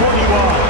41.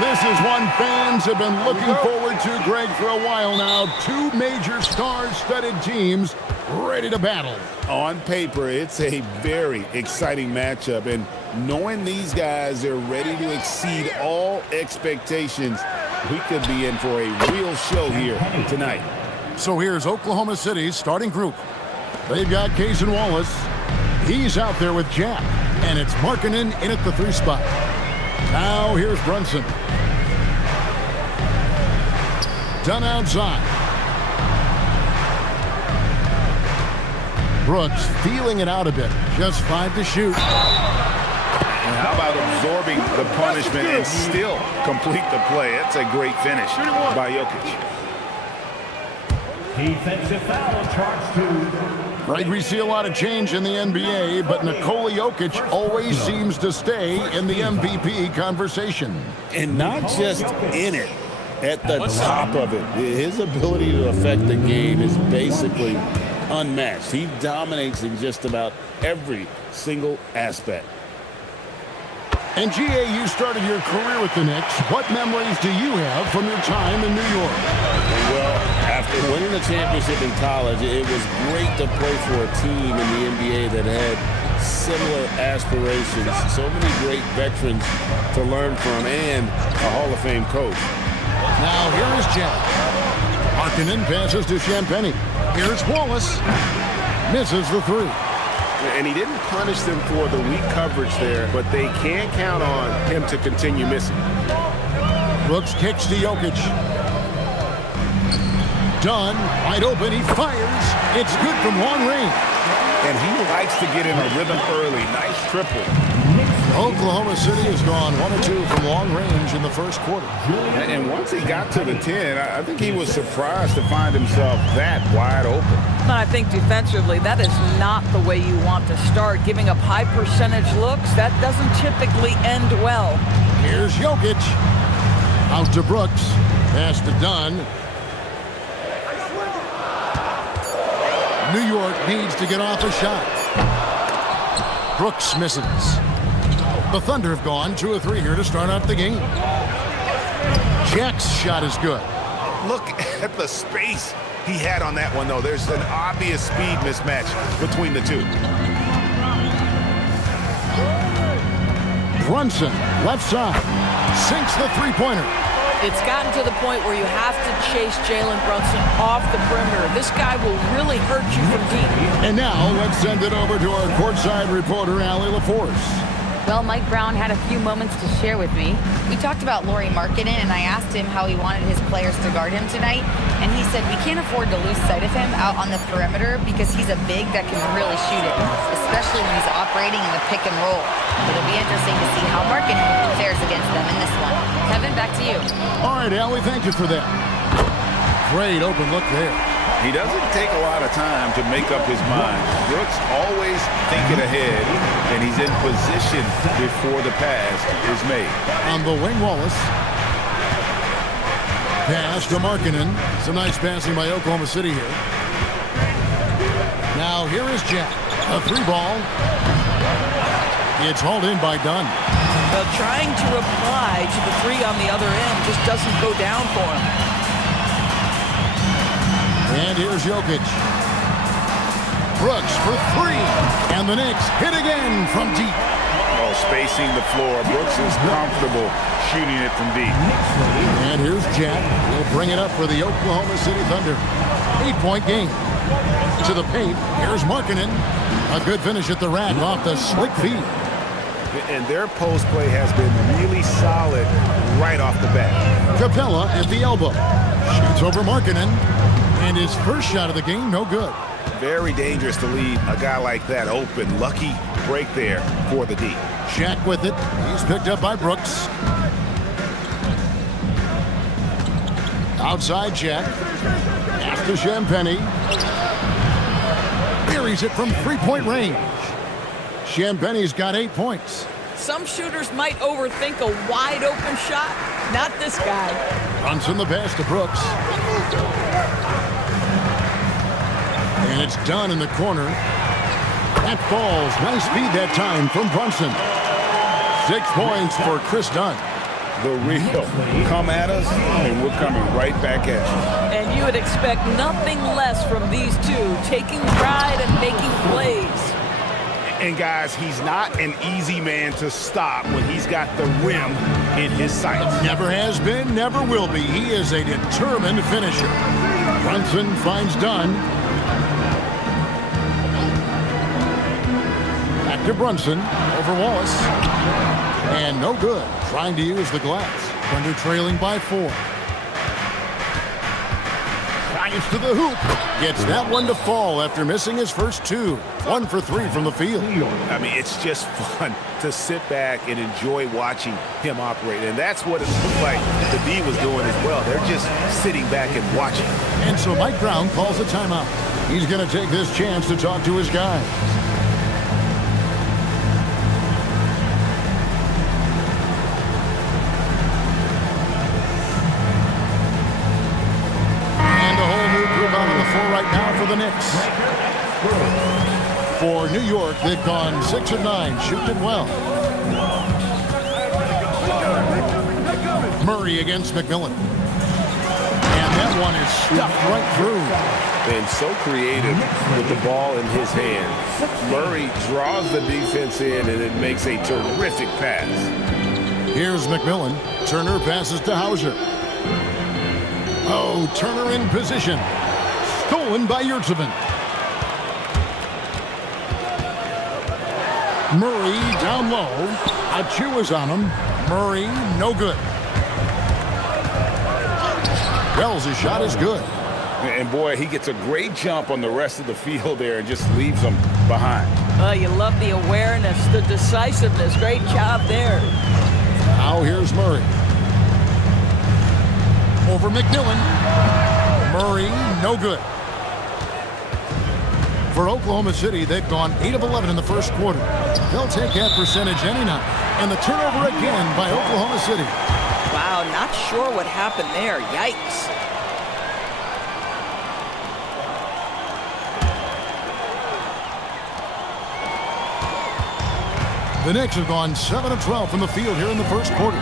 This is one fans have been looking forward to, Greg, for a while now. Two major star-studded teams ready to battle. On paper, it's a very exciting matchup, and knowing these guys are ready to exceed all expectations, we could be in for a real show here tonight. So here's Oklahoma City's starting group. They've got Cason Wallace. He's out there with Jack, and it's Markkanen in at the 3 spot. Now here's Brunson. Dunn outside. Brooks feeling it out a bit. Just 5 to shoot. And how about absorbing the punishment and still complete the play? That's a great finish by Jokic. Defensive foul, charge 2. Right, we see a lot of change in the NBA, but Nikola Jokic always seems to stay in the MVP conversation. And not just in it, at the top of it. His ability to affect the game is basically unmatched. He dominates in just about every single aspect. And G.A., you started your career with the Knicks. What memories do you have from your time in New York? Well, after winning the championship in college, it was great to play for a team in the NBA that had similar aspirations. So many great veterans to learn from and a Hall of Fame coach. Now here is Jack. Markkanen passes to Champagnie. Here's Wallace. Misses the 3. And he didn't punish them for the weak coverage there, but they can't count on him to continue missing. Brooks kicks to Jokic. Dunn, wide open, he fires. It's good from long range. And he likes to get in a rhythm early. Nice triple. Oklahoma City has gone 1 of 2 from long range in the first quarter. And once he got to the 10, I think he was surprised to find himself that wide open. And I think defensively, that is not the way you want to start. Giving up high percentage looks, that doesn't typically end well. Here's Jokic. Out to Brooks. Pass to Dunn. New York needs to get off a shot. Brooks misses. The Thunder have gone 2 of 3 here to start out the game. Jack's shot is good. Look at the space he had on that one, though. There's an obvious speed mismatch between the two. Brunson, left side, sinks the 3-pointer. It's gotten to the point where you have to chase Jalen Brunson off the perimeter. This guy will really hurt you from deep. And now let's send it over to our courtside reporter, Allie LaForce. Well, Mike Brown had a few moments to share with me. We talked about Lauri Markkanen, and I asked him how he wanted his players to guard him tonight, and he said we can't afford to lose sight of him out on the perimeter because he's a big that can really shoot it, especially when he's operating in the pick and roll. It'll be interesting to see how Markkanen fares against them in this one. Kevin, back to you. All right, Allie, thank you for that. Great open look there. He doesn't take a lot of time to make up his mind. Brooks always thinking ahead, and he's in position before the pass is made. On the wing, Wallace. Pass to Markkanen. Some nice passing by Oklahoma City here. Now here is Jack. A 3 ball. It's hauled in by Dunn. Trying to reply to the 3 on the other end just doesn't go down for him. And here's Jokic. Brooks for 3. And the Knicks hit again from deep. Oh, spacing the floor. Brooks is comfortable shooting it from deep. And here's Jack. He'll bring it up for the Oklahoma City Thunder. 8-point game. To the paint. Here's Markkanen. A good finish at the rack off the slick feed. And their post play has been really solid right off the bat. Capella at the elbow. Shoots over Markkanen. And his first shot of the game, no good. Very dangerous to leave a guy like that open. Lucky break there for the D. Jack with it. He's picked up by Brooks. Outside Jack. Pass to Champagnie. Buries it from three-point range. Champagnie's got 8 points. Some shooters might overthink a wide open shot. Not this guy. Brunson the pass to Brooks. And it's done in the corner. That falls. Nice feed that time from Brunson. 6 points for Chris Dunn. The real. Come at us, and we're coming right back at you. And you would expect nothing less from these two, taking pride and making plays. And guys, he's not an easy man to stop when he's got the rim in his sights. Never has been, never will be. He is a determined finisher. Brunson finds Dunn. Back to Brunson over Wallace. And no good. Trying to use the glass. Thunder trailing by 4. Drives to the hoop. Gets that one to fall after missing his first 2. 1 for 3 from the field. I mean, it's just fun to sit back and enjoy watching him operate. And that's what it looked like the D was doing as well. They're just sitting back and watching. And so Mike Brown calls a timeout. He's going to take this chance to talk to his guys. Right now for the Knicks. For New York, they've gone 6 of 9, shooting it well. Murray against McMillan. And that one is stuffed right through. And so creative with the ball in his hand. Murray draws the defense in, and it makes a terrific pass. Here's McMillan. Turner passes to Hauser. Oh, Turner in position. Stolen by Yurtseven. Murray down low. Achu is on him. Murray, no good. Wells' shot is good. And boy, he gets a great jump on the rest of the field there and just leaves them behind. Well, you love the awareness, the decisiveness. Great job there. Now here's Murray. Over McMillan. Murray, no good. For Oklahoma City, they've gone 8 of 11 in the first quarter. They'll take that percentage any night. And the turnover again by Oklahoma City. Wow, not sure what happened there. Yikes. The Knicks have gone 7 of 12 from the field here in the first quarter.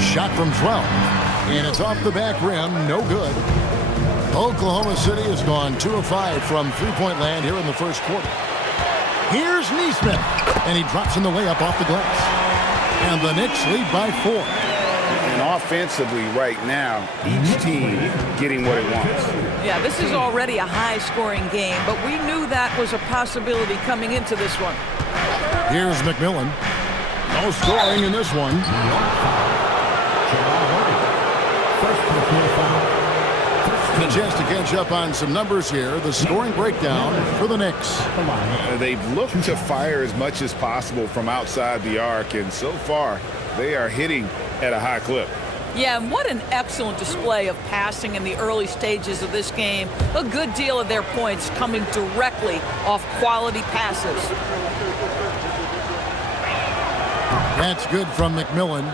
Shot from 12. And it's off the back rim, no good. Oklahoma City has gone 2 of 5 from three-point land here in the first quarter. Here's Nesmith, and he drops in the layup off the glass. And the Knicks lead by 4. And offensively right now, each team getting what it wants. Yeah, this is already a high-scoring game, but we knew that was a possibility coming into this one. Here's McMillan. No scoring in this one. A chance to catch up on some numbers here. The scoring breakdown for the Knicks. They've looked to fire as much as possible from outside the arc, and so far they are hitting at a high clip. Yeah, and what an excellent display of passing in the early stages of this game. A good deal of their points coming directly off quality passes. That's good from McMillan.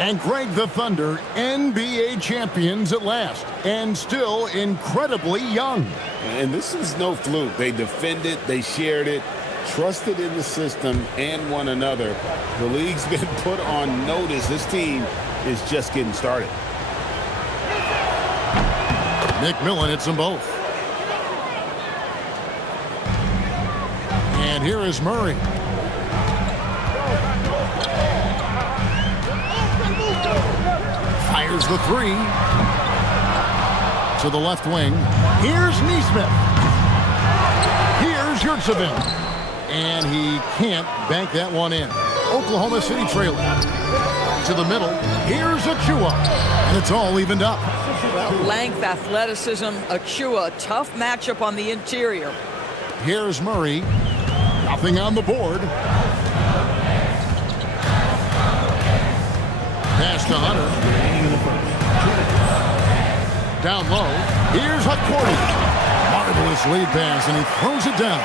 And Greg, the Thunder, NBA champions at last, and still incredibly young. And this is no fluke. They defended, they shared it, trusted in the system and one another. The league's been put on notice. This team is just getting started. McMillan hits them both. And here is Murray. Fires the three. To the left wing. Here's Neesmith. Here's Yurtsevin. And he can't bank that one in. Oklahoma City trailing. To the middle. Here's Achua. And it's all evened up. Length, athleticism, Achua. Tough matchup on the interior. Here's Murray. Nothing on the board. Pass to Hunter. Down low. Here's Hutcordy. Marvelous lead pass, and he throws it down.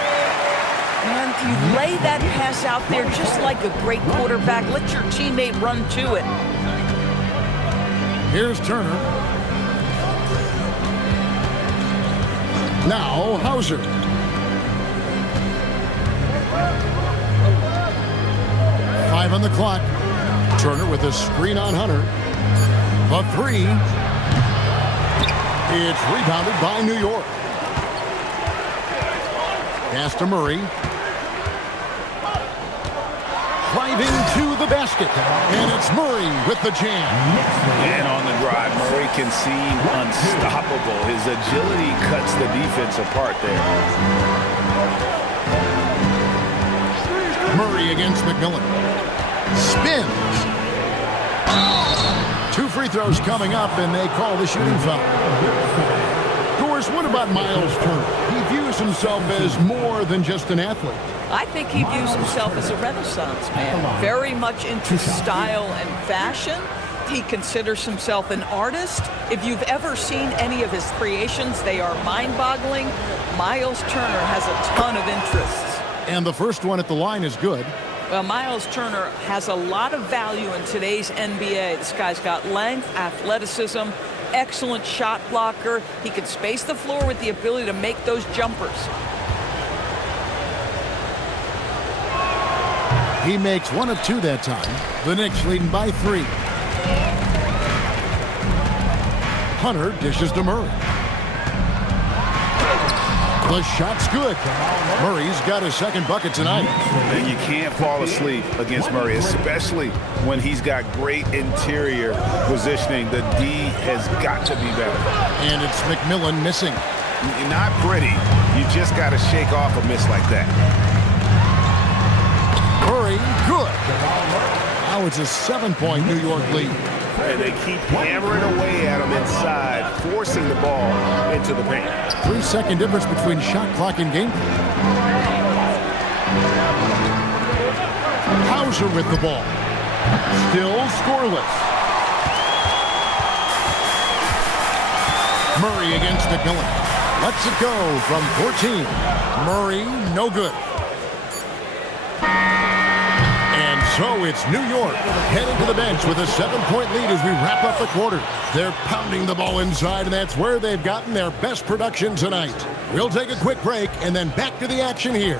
Man, you lay that pass out there just like a great quarterback. Let your teammate run to it. Here's Turner. Now Hauser. Five on the clock. Turner with a screen on Hunter. The three. It's rebounded by New York. Pass to Murray. Driving to the basket. And it's Murray with the jam. And on the drive, Murray can seem unstoppable. His agility cuts the defense apart there. Murray against McMillan. Spins. Two free throws coming up, and they call the shooting foul. Gores, what about Miles Turner? He views himself as more than just an athlete. I think he views himself as a renaissance man. Very much into style and fashion. He considers himself an artist. If you've ever seen any of his creations, they are mind-boggling. Miles Turner has a ton of interests. And the first one at the line is good. Well, Miles Turner has a lot of value in today's NBA. This guy's got length, athleticism, excellent shot blocker. He can space the floor with the ability to make those jumpers. He makes one of two that time. The Knicks leading by 3. Hunter dishes to Murray. The shot's good. Murray's got his second bucket tonight. And you can't fall asleep against Murray, especially when he's got great interior positioning. The D has got to be better. And it's McMillan missing. Not pretty. You just got to shake off a miss like that. Murray, good. Now it's a 7-point New York lead. And they keep hammering away at him inside, forcing the ball into the paint. 3-second difference between shot clock and game clock. Hauser with the ball. Still scoreless. Murray against McMillan. Lets it go from 14. Murray, no good. So it's New York heading to the bench with a 7-point lead as we wrap up the quarter. They're pounding the ball inside, and that's where they've gotten their best production tonight. We'll take a quick break and then back to the action here.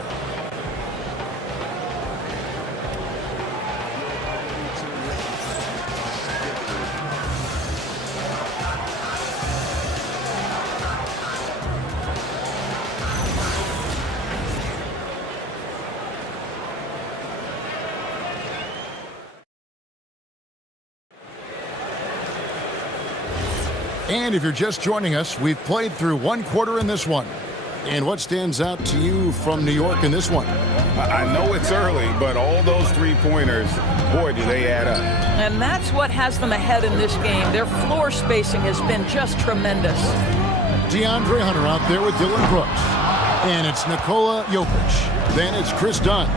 And if you're just joining us, we've played through one quarter in this one. And what stands out to you from New York in this one? I know it's early, but all those three-pointers, boy, do they add up. And that's what has them ahead in this game. Their floor spacing has been just tremendous. DeAndre Hunter out there with Dylan Brooks. And it's Nikola Jokic. Then it's Chris Dunn.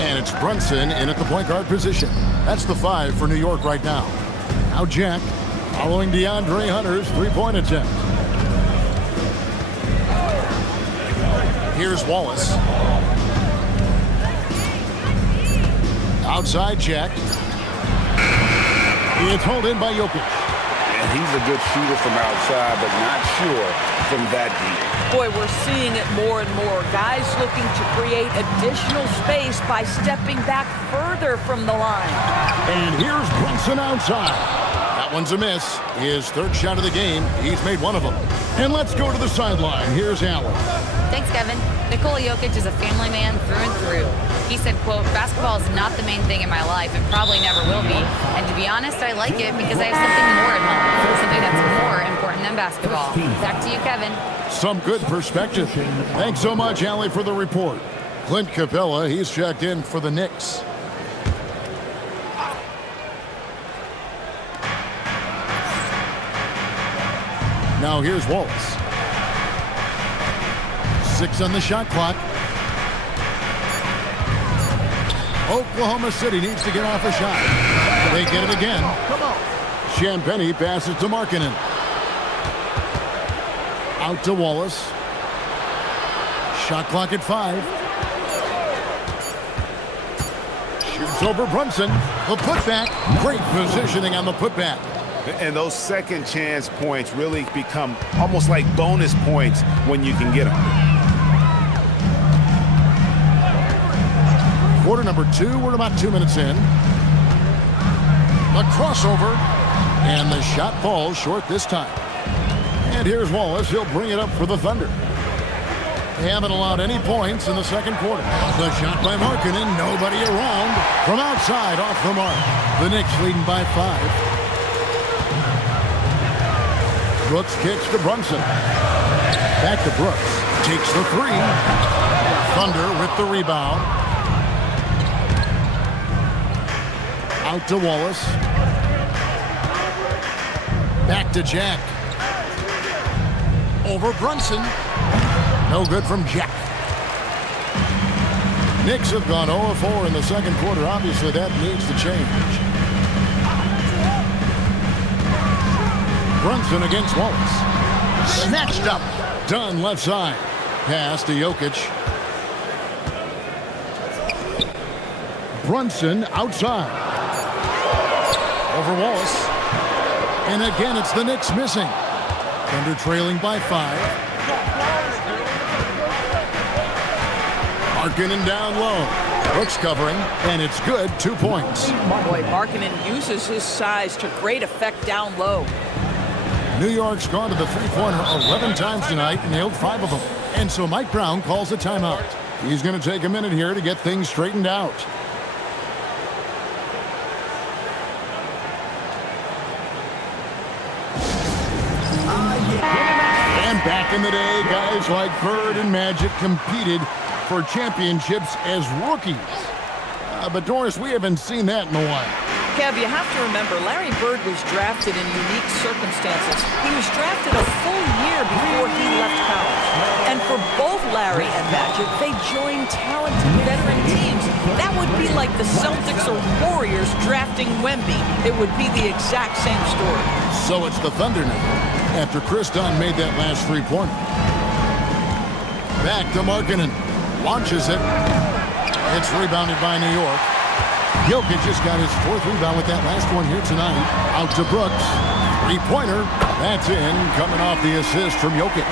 And it's Brunson in at the point guard position. That's the 5 for New York right now. Now Jack following DeAndre Hunter's three-point attempt. Here's Wallace. Outside Jack. It's hauled in by Jokic. And he's a good shooter from outside, but not sure from that deep. Boy, we're seeing it more and more. Guys looking to create additional space by stepping back further from the line. And here's Brunson outside. That one's a miss. His third shot of the game. He's made one of them. And let's go to the sideline. Here's Allen. Thanks, Kevin. Nikola Jokic is a family man through and through. He said, quote, basketball is not the main thing in my life and probably never will be. And to be honest, I like it because I have something more at home, something that's more important than basketball. Back to you, Kevin. Some good perspective. Thanks so much, Allie, for the report. Clint Capella, he's checked in for the Knicks. Now here's Wallace. 6 on the shot clock. Oklahoma City needs to get off a shot. They get it again. Champagnie passes to Markkanen. Out to Wallace. Shot clock at 5. Shoots over Brunson. The putback. Great positioning on the putback. And those second chance points really become almost like bonus points when you can get them. Quarter number 2, we're about 2 minutes in. A crossover, and the shot falls short this time. And here's Wallace, he'll bring it up for the Thunder. They haven't allowed any points in the second quarter. The shot by Markkanen, nobody around. From outside, off the mark. The Knicks leading by 5. Brooks kicks to Brunson. Back to Brooks. Takes the 3. Thunder with the rebound. Out to Wallace. Back to Jack. Over Brunson. No good from Jack. Knicks have gone 0-4 in the second quarter. Obviously, that needs to change. Brunson against Wallace. Snatched up. Done left side. Pass to Jokic. Brunson outside. Over Wallace. And again, it's the Knicks missing. Thunder trailing by 5. Markkanen down low. Brooks covering, and it's good. 2 points. Boy, Markkanen uses his size to great effect down low. New York's gone to the three-pointer 11 times tonight and nailed 5 of them. And so Mike Brown calls a timeout. He's going to take a minute here to get things straightened out. And back in the day, guys like Bird and Magic competed for championships as rookies. But Doris, we haven't seen that in a while. Kev, you have to remember, Larry Bird was drafted in unique circumstances. He was drafted a full year before he left college. And for both Larry and Magic, they joined talented veteran teams. That would be like the Celtics or Warriors drafting Wemby. It would be the exact same story. So it's the Thunder now, after Chris Dunn made that last three-pointer. Back to Markkanen. Launches it. It's rebounded by New York. Jokic just got his 4th rebound with that last one here tonight. Out to Brooks. Three-pointer. That's in. Coming off the assist from Jokic.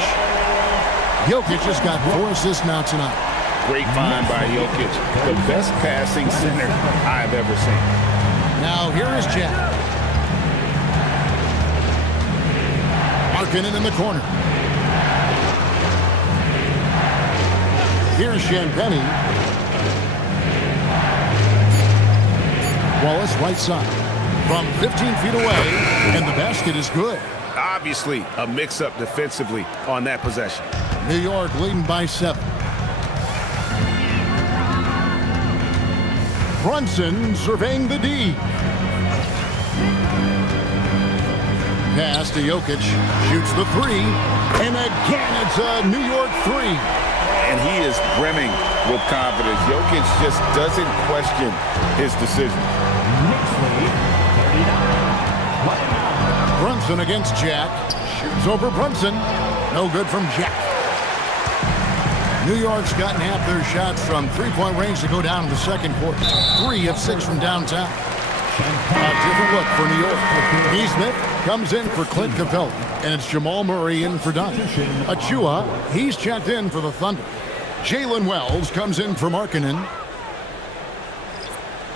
Jokic just got 4 assists now tonight. Great find by Jokic. The best passing center I've ever seen. Now here is Jack. Markkanen in the corner. Here's Champagnie. Wallace right side. From 15 feet away, and the basket is good. Obviously, a mix-up defensively on that possession. New York leading by 7. Brunson surveying the D. Pass to Jokic. Shoots the 3. And again, it's a New York 3. And he is brimming with confidence. Jokic just doesn't question his decision. Brunson against Jack. Shoots over Brunson. No good from Jack. New York's gotten half their shots from three-point range to go down in the second quarter. 3 of 6 from downtown. A different look for New York. Neesmith comes in for Clint Capella, and it's Jamal Murray in for Dunn. Achua, he's checked in for the Thunder. Jalen Wells comes in for Markkanen.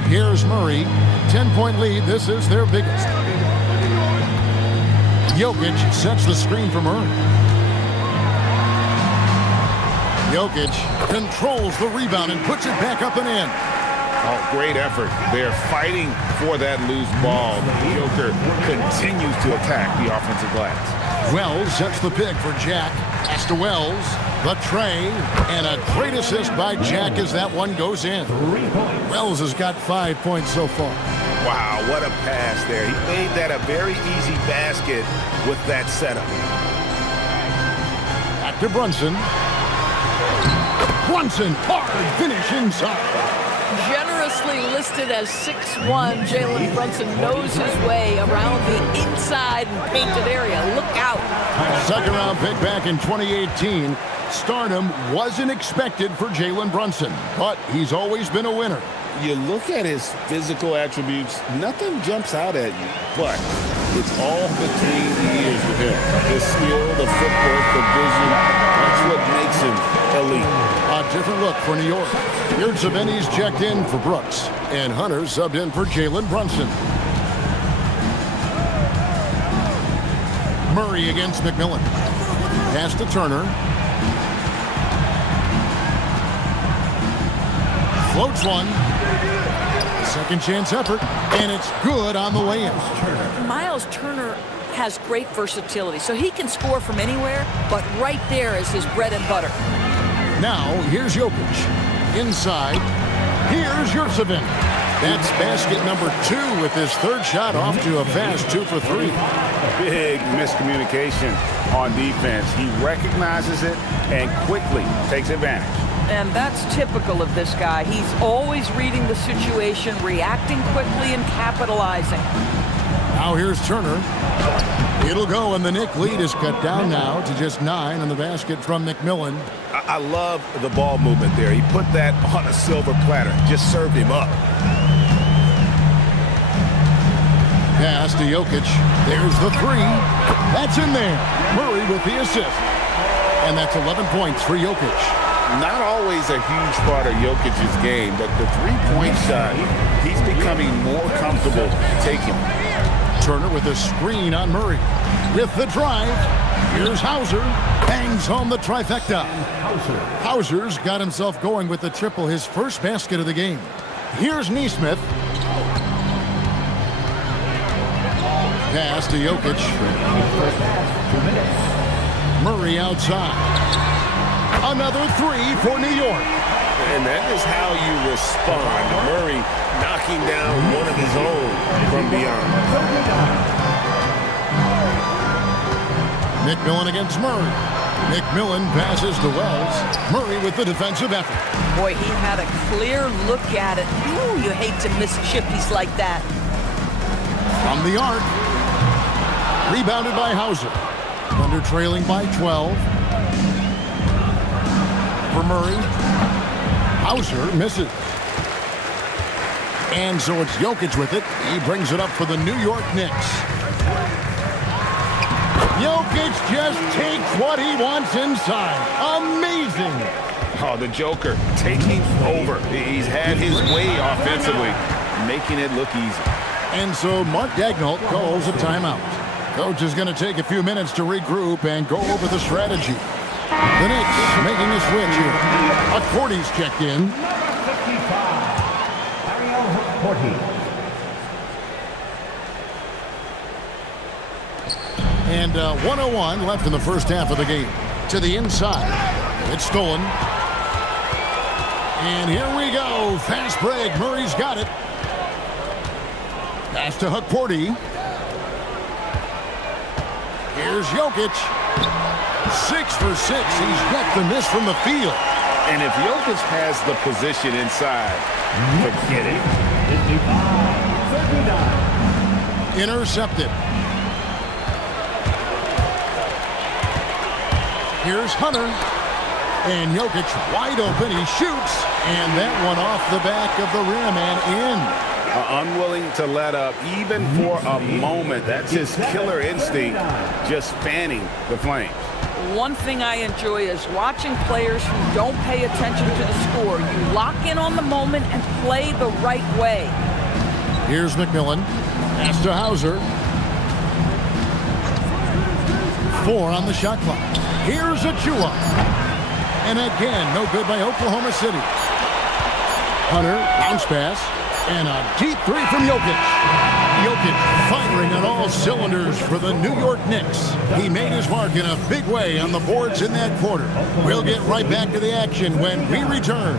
Here's Murray. 10-point lead. This is their biggest. Jokic sets the screen for Murray. Jokic controls the rebound and puts it back up and in. Oh, great effort. They're fighting for that loose ball. Joker continues to attack the offensive glass. Wells sets the pick for Jack. Pass to Wells. The tray. And a great assist by Jack as that one goes in. Wells has got 5 points so far. Wow, what a pass there. He made that a very easy basket with that setup. Back to Brunson. Brunson, hard finish inside. Generously listed as 6'1", Jalen Brunson knows his way around the inside and painted area. Look out. Second round pick back in 2018. Stardom wasn't expected for Jalen Brunson, but he's always been a winner. You look at his physical attributes, nothing jumps out at you, but it's all between the ears with him. The skill, the footwork, the vision, that's what makes him elite. A different look for New York. Yurtseven's checked in for Brooks, and Hunter subbed in for Jalen Brunson. Murray against McMillan. Pass to Turner. Floats one. Second chance effort, and it's good on the way in. Miles Turner has great versatility, so he can score from anywhere, but right there is his bread and butter. Now, here's Jokic. Inside, here's Yurtseven. That's basket number 2 with his third shot off to a fast 2 for 3. Big miscommunication on defense. He recognizes it and quickly takes advantage. And that's typical of this guy. He's always reading the situation, reacting quickly, and capitalizing. Now here's Turner. It'll go, and the Knick lead is cut down now to just 9 on the basket from McMillan. I love the ball movement there. He put that on a silver platter, just served him up. Pass to Jokic. There's the 3. That's in there. Murray with the assist. And that's 11 points for Jokic. Not always a huge part of Jokic's game, but the three-point shot, he's becoming more comfortable taking. Turner with a screen on Murray. With the drive, here's Hauser. Bangs home the trifecta. Hauser's got himself going with the triple, his first basket of the game. Here's Nesmith. Pass to Jokic. Murray outside. Another 3 for New York. And that is how you respond. Murray knocking down one of his own from beyond. McMillan against Murray. McMillan passes to Wells. Murray with the defensive effort. Boy, he had a clear look at it. Ooh, you hate to miss chippies like that. From the arc. Rebounded by Hauser. Thunder trailing by 12. For Murray. Hauser misses. And so it's Jokic with it. He brings it up for the New York Knicks. Jokic just takes what he wants inside. Amazing. Oh, the Joker taking over. He's had his way offensively, making it look easy. And so Mark Daigneault calls a timeout. Coach is going to take a few minutes to regroup and go over the strategy. The Knicks making a switch here. Accordy's checked in. 55, Ariel Accordy. And 1:01 left in the first half of the game. To the inside. It's stolen. And here we go. Fast break. Murray's got it. Pass to Accordy. Here's Jokic. 6 for 6. He's yet to miss from the field. And if Jokic has the position inside, forget it. 59. Intercepted. Here's Hunter. And Jokic wide open. He shoots. And that one off the back of the rim and in. Unwilling to let up even for a moment. That's his killer instinct, just fanning the flames. One thing I enjoy is watching players who don't pay attention to the score. You lock in on the moment and play the right way. Here's McMillan. Pass to Hauser. 4 on the shot clock. Here's Achua. And again, no good by Oklahoma City. Hunter, bounce pass, and a deep three from Jokic. Jokic firing on all cylinders for the New York Knicks. He made his mark in a big way on the boards in that quarter. We'll get right back to the action when we return.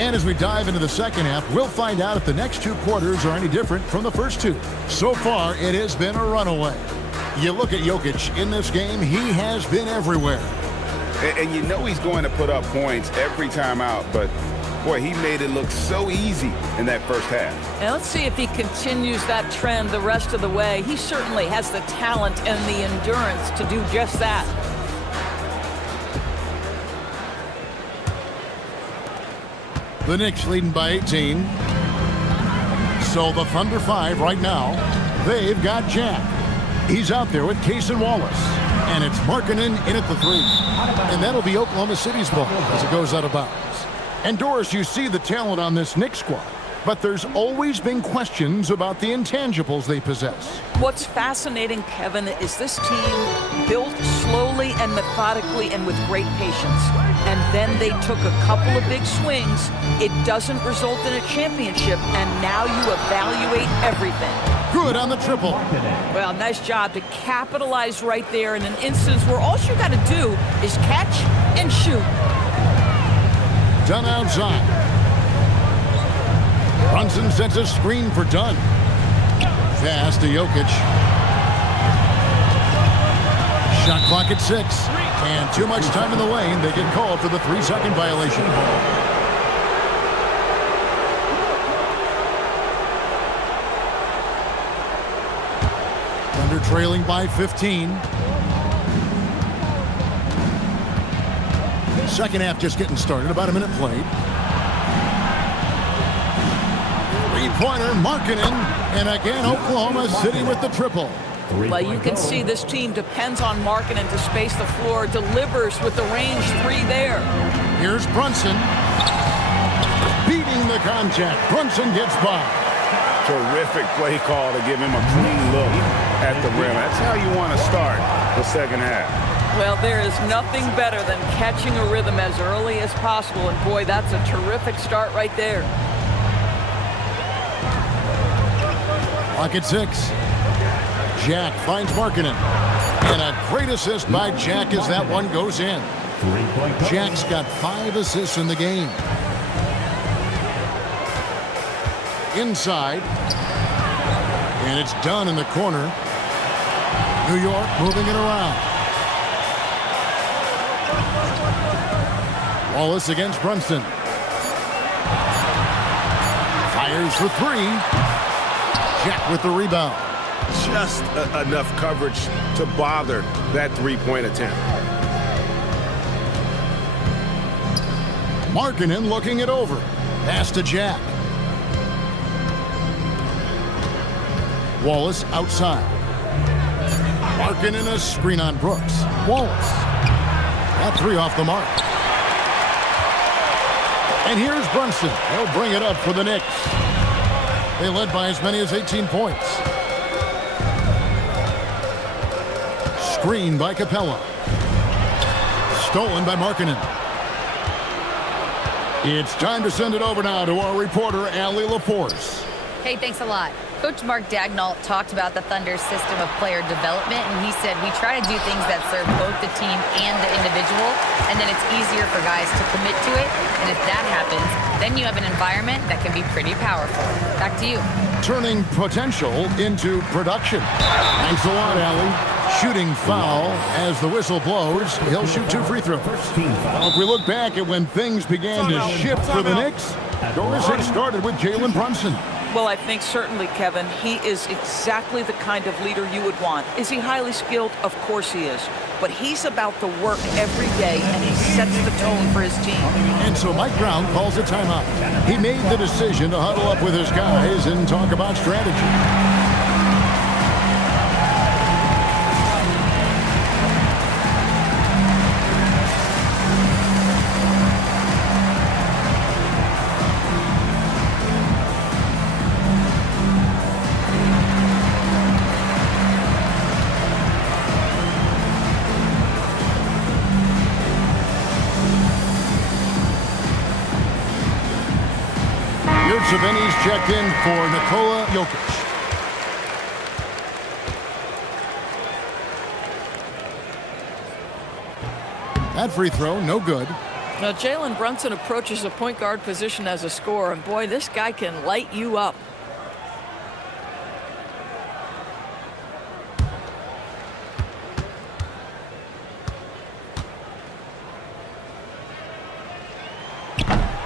And as we dive into the second half, we'll find out if the next two quarters are any different from the first two. So far, it has been a runaway. You look at Jokic in this game, he has been everywhere. And you know he's going to put up points every time out, but boy, he made it look so easy in that first half. Now let's see if he continues that trend the rest of the way. He certainly has the talent and the endurance to do just that. The Knicks leading by 18. So the Thunder 5 right now. They've got Jack. He's out there with Cason Wallace. And it's Markkanen in at the 3. And that'll be Oklahoma City's ball as it goes out of bounds. And Doris, you see the talent on this Knicks squad. But there's always been questions about the intangibles they possess. What's fascinating, Kevin, is this team built slowly and methodically and with great patience. And then they took a couple of big swings. It doesn't result in a championship, and now you evaluate everything. Good on the triple. Well, nice job to capitalize right there in an instance where all you got to do is catch and shoot. Dunn outside. Brunson sets a screen for Dunn. Pass to Jokic. Shot clock at 6. And too much time in the lane. They get called for the 3-second violation. Thunder trailing by 15. Second half just getting started. About a minute played. Three-pointer, Markkanen. And again, Oklahoma City with the triple. Well, you can see this team depends on Markkanen to space the floor, delivers with the range 3 there. Here's Brunson. Beating the contact. Brunson gets by. Terrific play call to give him a clean look at the rim. That's how you want to start the second half. Well, there is nothing better than catching a rhythm as early as possible. And boy, that's a terrific start right there. Clock at 6. Jack finds Markkanen. And a great assist by Jack as that one goes in. Jack's got 5 assists in the game. Inside. And it's done in the corner. New York moving it around. Wallace against Brunson. Fires for 3. Jack with the rebound. Just enough coverage to bother that three-point attempt. Markkanen looking it over. Pass to Jack. Wallace outside. Markkanen a screen on Brooks. Wallace. That 3 off the mark. And here's Brunson. They'll bring it up for the Knicks. They led by as many as 18 points. Screen by Capella. Stolen by Markkanen. It's time to send it over now to our reporter, Allie LaForce. Hey, thanks a lot. Coach Mark Daigneault talked about the Thunder's system of player development, and he said, we try to do things that serve both the team and the individual, and then it's easier for guys to commit to it. And if that happens, then you have an environment that can be pretty powerful. Back to you. Turning potential into production. Thanks a lot, Allie. Shooting foul as the whistle blows. He'll shoot 2 free throws. Well, if we look back at when things began to shift for the Knicks, Doris, it started with Jalen Brunson. Well, I think certainly, Kevin, he is exactly the kind of leader you would want. Is he highly skilled? Of course he is. But he's about the work every day, and he sets the tone for his team. And so Mike Brown calls a timeout. He made the decision to huddle up with his guys and talk about strategy. Yurtseven's checked in for Nikola Jokic. That free throw, no good. Now, Jalen Brunson approaches the point guard position as a scorer, and boy, this guy can light you up.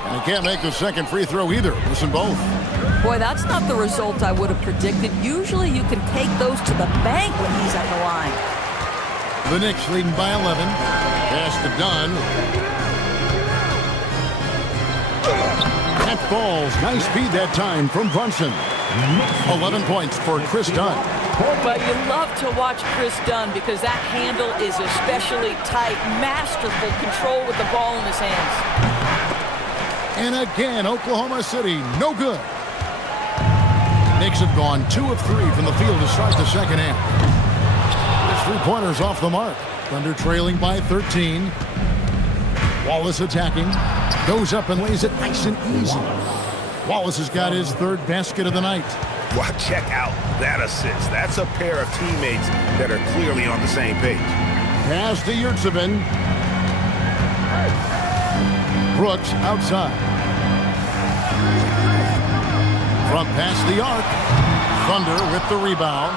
And he can't make the second free throw either. Listen both. Boy, that's not the result I would have predicted. Usually you can take those to the bank when he's at the line. The Knicks leading by 11. Pass to Dunn. That falls. Nice speed that time from Brunson. 11 points for Chris Dunn. But you love to watch Chris Dunn because that handle is especially tight. Masterful control with the ball in his hands. And again, Oklahoma City, no good. Knicks have gone 2 of 3 from the field to start the second half. There's 3-pointers off the mark. Thunder trailing by 13. Wallace attacking. Goes up and lays it nice and easy. Wallace has got his 3rd basket of the night. Well, check out that assist. That's a pair of teammates that are clearly on the same page. Pass to Yurtseven. Brooks outside. From past the arc. Thunder with the rebound.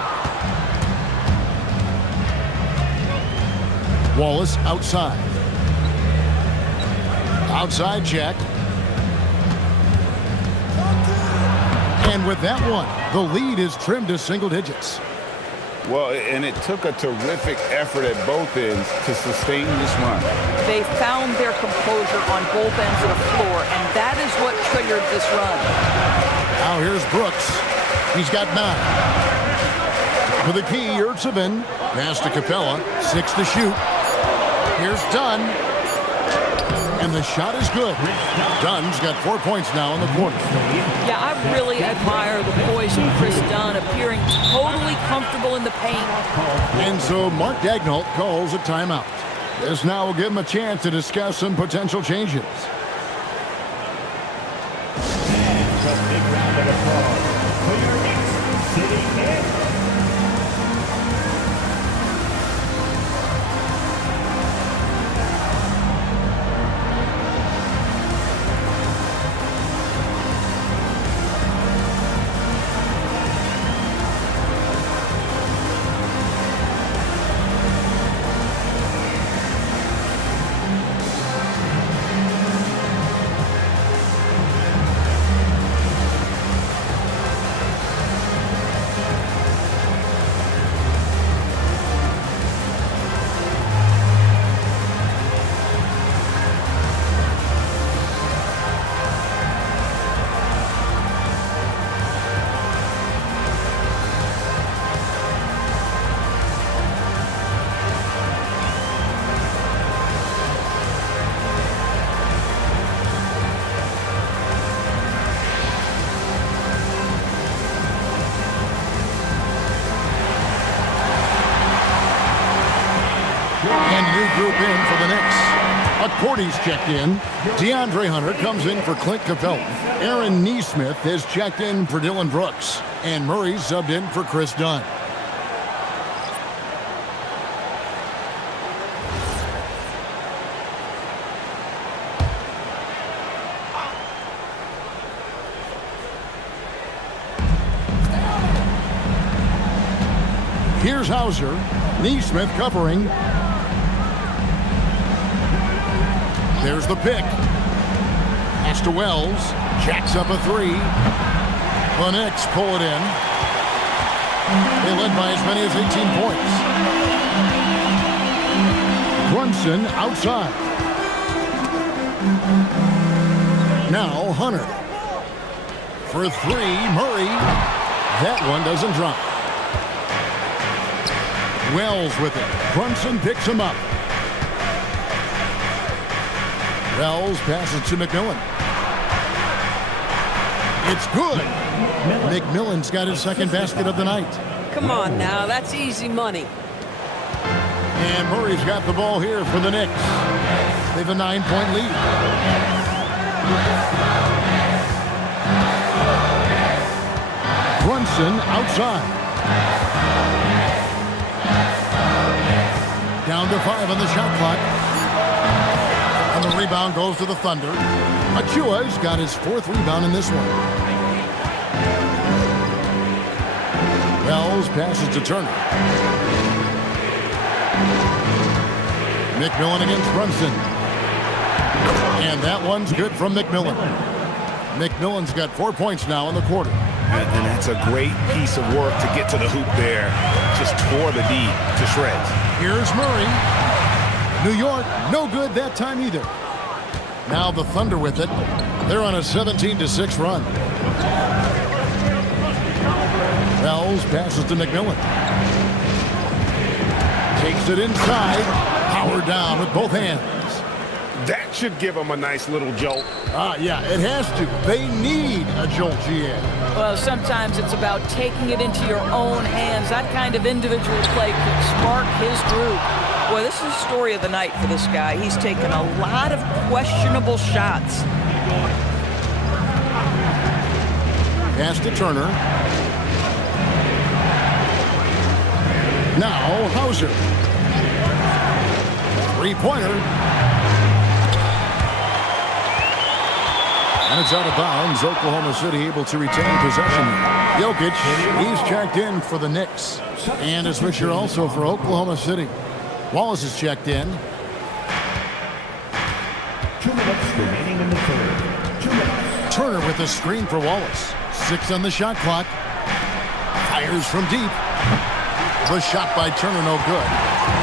Wallace outside. Outside check. And with that one, the lead is trimmed to single digits. Well, and it took a terrific effort at both ends to sustain this run. They found their composure on both ends of the floor, and that is what triggered this run. Now here's Brooks. He's got 9. For the key, Yurtseven. Pass to Capella. 6 to shoot. Here's Dunn. And the shot is good. Dunn's got 4 points now in the quarter. Yeah, I really admire the poise of Chris Dunn, appearing totally comfortable in the paint. And so Mark Daigneault calls a timeout. This now will give him a chance to discuss some potential changes. And a big round of applause for your Knicks City Knicks. McCourty's checked in. DeAndre Hunter comes in for Clint Capella. Aaron Neesmith has checked in for Dylan Brooks. And Murray subbed in for Chris Dunn. Here's Hauser. Neesmith covering. There's the pick. Pass to Wells. Jacks up a three. The Knicks pull it in. They led by as many as 18 points. Brunson outside. Now Hunter. For three, Murray. That one doesn't drop. Wells with it. Brunson picks him up. Wells passes to McMillan. It's good. McMillan's got his second basket of the night. Come on now, that's easy money. And Murray's got the ball here for the Knicks. They have a 9-point lead. Brunson outside. Down to 5 on the shot clock. And the rebound goes to the Thunder. Achua's got his 4th rebound in this one. Wells passes to Turner. McMillan against Brunson. And that one's good from McMillan. McMillan's got 4 points now in the quarter. And that's a great piece of work to get to the hoop there. Just tore the D to shreds. Here's Murray. New York, no good that time either. Now the Thunder with it. They're on a 17-6 run. Wells passes to McMillan. Takes it inside. Power down with both hands. That should give them a nice little jolt. Yeah, it has to. They need a jolt, GA. Well, sometimes it's about taking it into your own hands. That kind of individual play could spark his group. Boy, this is the story of the night for this guy. He's taken a lot of questionable shots. Pass to Turner. Now Hauser. Three-pointer. And it's out of bounds. Oklahoma City able to retain possession. Jokic, he's checked in for the Knicks. And a switcher also for Oklahoma City. Wallace is checked in. 2 minutes remaining in the third. 2 minutes. Turner with a screen for Wallace. 6 on the shot clock. Fires from deep. The shot by Turner, no good.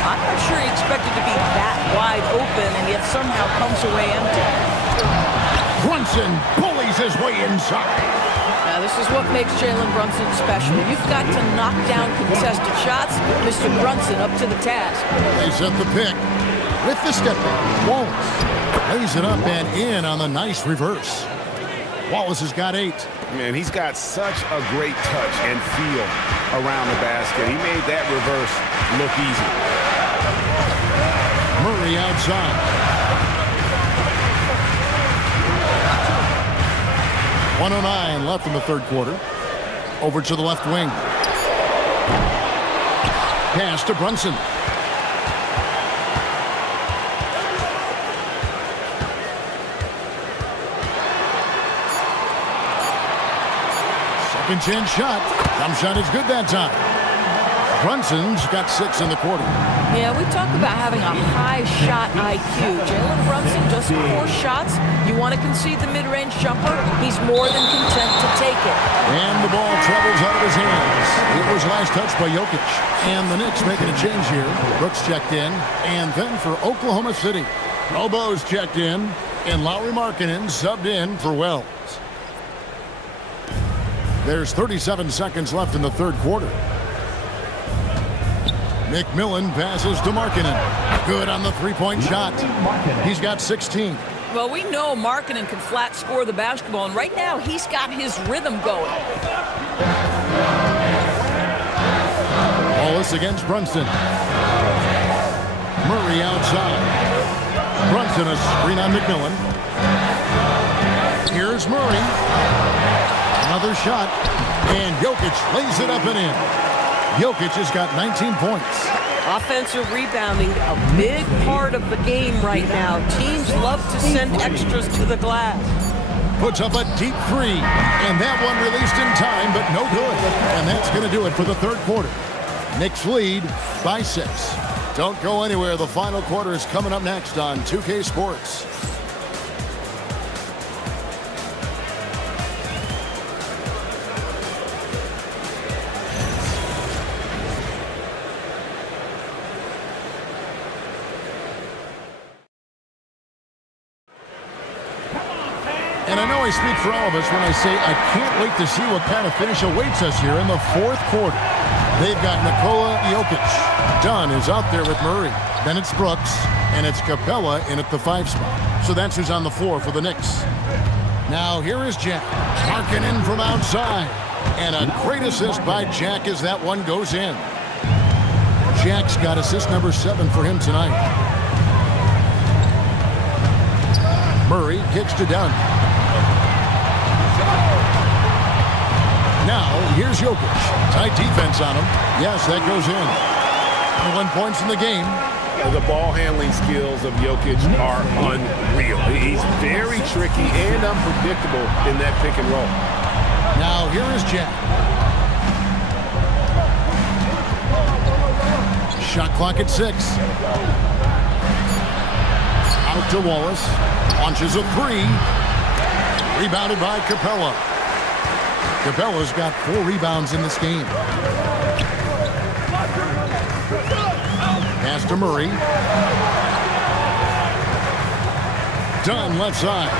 I'm not sure he expected to be that wide open, and yet somehow comes away empty. Brunson bullies his way inside. Now, this is what makes Jalen Brunson special. You've got to knock down contested shots. Mr. Brunson up to the task. They set the pick with the step back. Wallace lays it up and in on the nice reverse. Wallace has got 8. Man, he's got such a great touch and feel around the basket. He made that reverse look easy. Murray outside. 1:09 left in the third quarter. Over to the left wing. Pass to Brunson. Second chance shot. Jump shot is good that time. Brunson's got 6 in the quarter. Yeah, we talk about having a high shot IQ. Jalen Brunson, just 4 shots. You want to concede the mid-range jumper? He's more than content to take it. And the ball travels out of his hands. It was last touched by Jokic. And the Knicks making a change here. Brooks checked in. And then for Oklahoma City, Robo's checked in. And Lauri Markkanen subbed in for Wells. There's 37 seconds left in the third quarter. McMillan passes to Markkanen. Good on the three-point shot. He's got 16. Well, we know Markkanen can flat score the basketball, and right now he's got his rhythm going. Wallace against Brunson. Murray outside. Brunson, a screen on McMillan. Here's Murray. Another shot. And Jokic lays it up and in. Jokic has got 19 points. Offensive rebounding, a big part of the game right now. Teams love to send extras to the glass. Puts up a deep three. And that one released in time, but no good. And that's going to do it for the third quarter. Knicks lead by 6. Don't go anywhere. The final quarter is coming up next on 2K Sports. And I know I speak for all of us when I say I can't wait to see what kind of finish awaits us here in the fourth quarter. They've got Nikola Jokic. Dunn is out there with Murray. Then it's Brooks, and it's Capella in at the 5 spot. So that's who's on the floor for the Knicks. Now here is Jack. Marking in from outside. And a great assist by Jack as that one goes in. Jack's got assist number 7 for him tonight. Murray kicks to Dunn. Now, here's Jokic. Tight defense on him. Yes, that goes in. 1 point in the game. The ball handling skills of Jokic are unreal. He's very tricky and unpredictable in that pick and roll. Now, here is Jack. Shot clock at 6. Out to Wallace. Launches a 3. Rebounded by Capella. Capella's got 4 rebounds in this game. Pass to Murray. Dunn left side.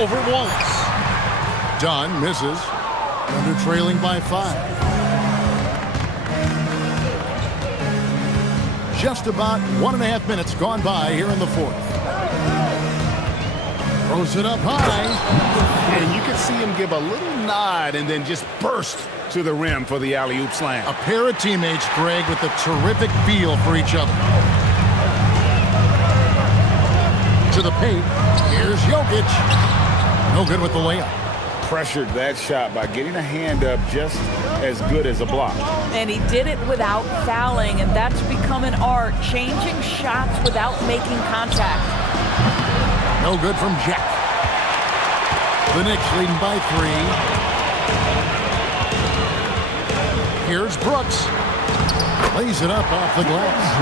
Over Wallace. Dunn misses. Under trailing by 5. Just about 1.5 minutes gone by here in the fourth. Throws it up high. And you can see him give a little nod and then just burst to the rim for the alley-oop slam. A pair of teammates, Greg, with a terrific feel for each other. To the paint. Here's Jokic. No good with the layup. Pressured that shot by getting a hand up just as good as a block. And he did it without fouling, and that's become an art, changing shots without making contact. No good from Jack. The Knicks leading by 3. Here's Brooks. Lays it up off the glass.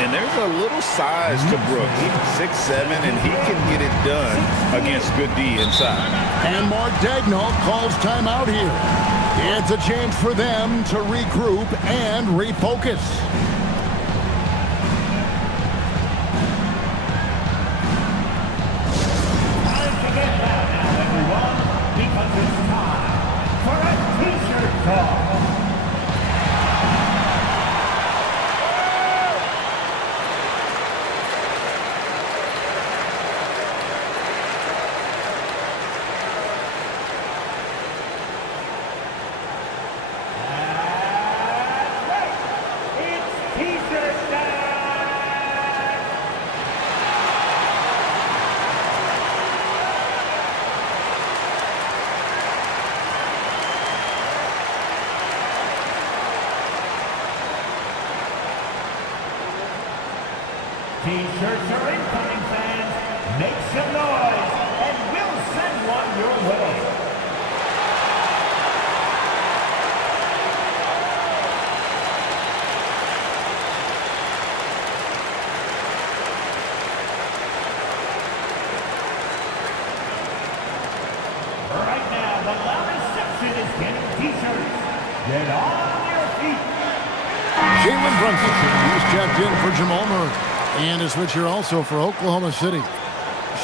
And there's a little size to Brooks. He's 6'7", and he can get it done against good D inside. And Mark Daigneault calls timeout here. It's a chance for them to regroup and refocus. Time to get down now, everyone, because it's time for a T-shirt talk. T-shirts are incoming, fans. Make some noise, and we'll send one your way. Right now, the loudest section is getting T-shirts. Get on your feet. Jalen Brunson. He's checked in for Jamal Murray. And a switcher also for Oklahoma City.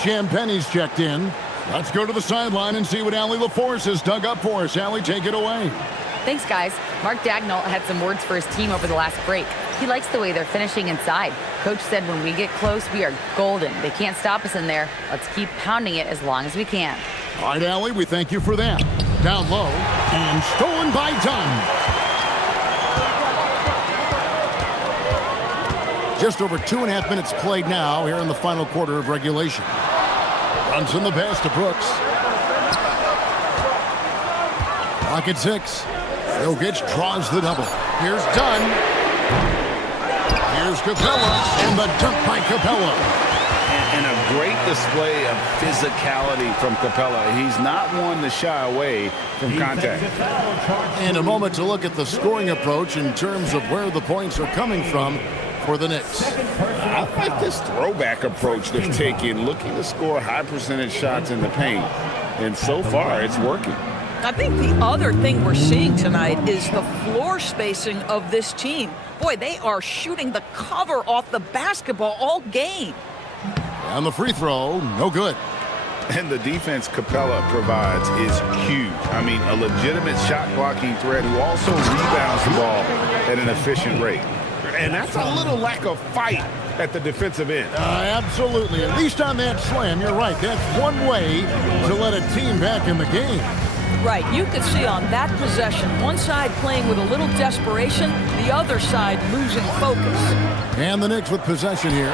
Champagne's checked in. Let's go to the sideline and see what Allie LaForce has dug up for us. Allie, take it away. Thanks, guys. Mark Daigneault had some words for his team over the last break. He likes the way they're finishing inside. Coach said when we get close, we are golden. They can't stop us in there. Let's keep pounding it as long as we can. All right, Allie, we thank you for that. Down low and stolen by Dunn. Just over 2.5 minutes played now here in the final quarter of regulation. Brunson the pass to Brooks. Clock at 6. Jokic draws the double. Here's Dunn. Here's Capella, and the dunk by Capella. And a great display of physicality from Capella. He's not one to shy away from contact. And a moment to look at the scoring approach in terms of where the points are coming from for the Knicks. I like this throwback approach they're taking, looking to score high percentage shots in the paint. And so far, it's working. I think the other thing we're seeing tonight is the floor spacing of this team. Boy, they are shooting the cover off the basketball all game. And the free throw, no good. And the defense Capella provides is huge. I mean, a legitimate shot blocking threat who also rebounds the ball at an efficient rate. And that's a little lack of fight at the defensive end. Absolutely. At least on that slam, you're right. That's one way to let a team back in the game. Right, you could see on that possession, one side playing with a little desperation, the other side losing focus. And the Knicks with possession here.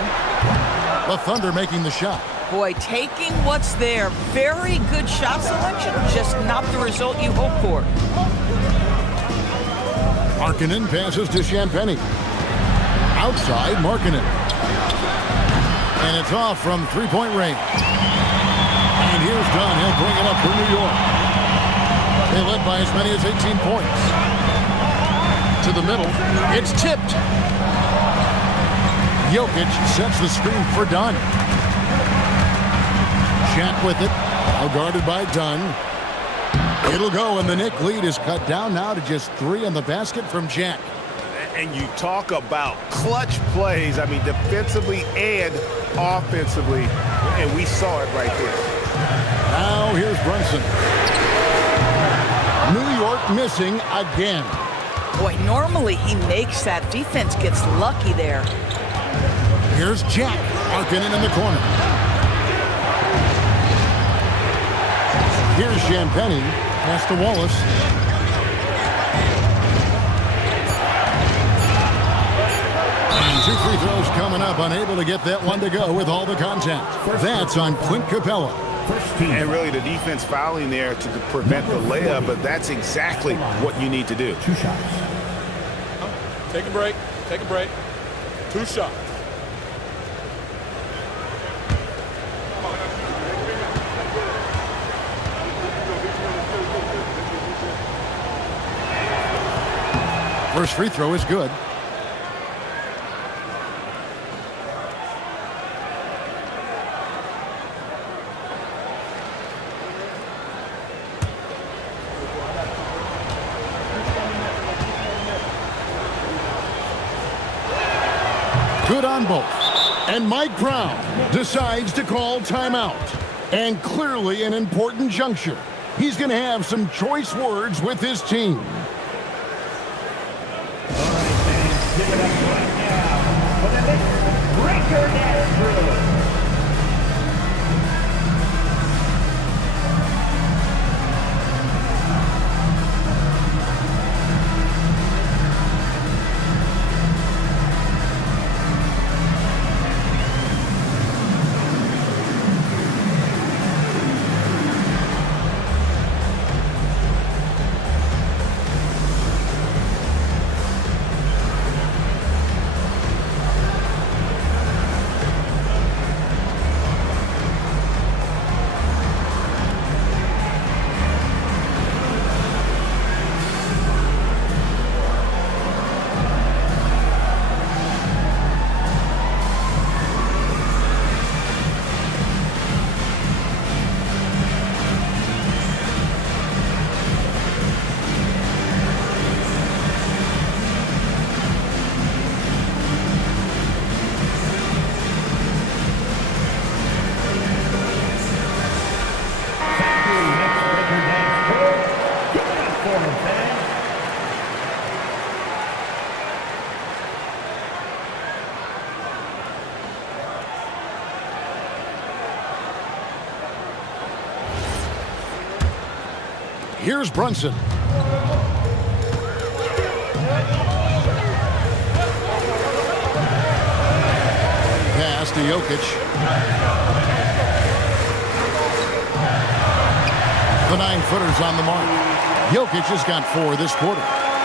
The Thunder making the shot. Boy, taking what's there. Very good shot selection, just not the result you hope for. Markkanen passes to Champagnie. Outside, Markkanen. And it's off from three-point range. And here's Dunn. He'll bring it up for New York. They led by as many as 18 points. To the middle. It's tipped. Jokic sets the screen for Dunn. Shaq with it. Now guarded by Dunn. It'll go, and the Knick lead is cut down now to just 3 in the basket from Jack. And you talk about clutch plays, I mean, defensively and offensively, and we saw it right there. Now here's Brunson. New York missing again. Boy, normally he makes that. Defense gets lucky there. Here's Jack. Markkanen in the corner. Here's Champagnie. Pass to Wallace. And 2 free throws coming up. Unable to get that one to go with all the contact. That's on Clint Capella. And really the defense fouling there to prevent the layup, but that's exactly what you need to do. 2 shots. Take a break. Take a break. 2 shots. First free throw is good. Good on both. And Mike Brown decides to call timeout. And clearly an important juncture. He's going to have some choice words with his team. Give it up right now for the Knicks breaker dance crew. Here's Brunson. to Jokic. The 9-footer's on the mark. Jokic has got 4 this quarter.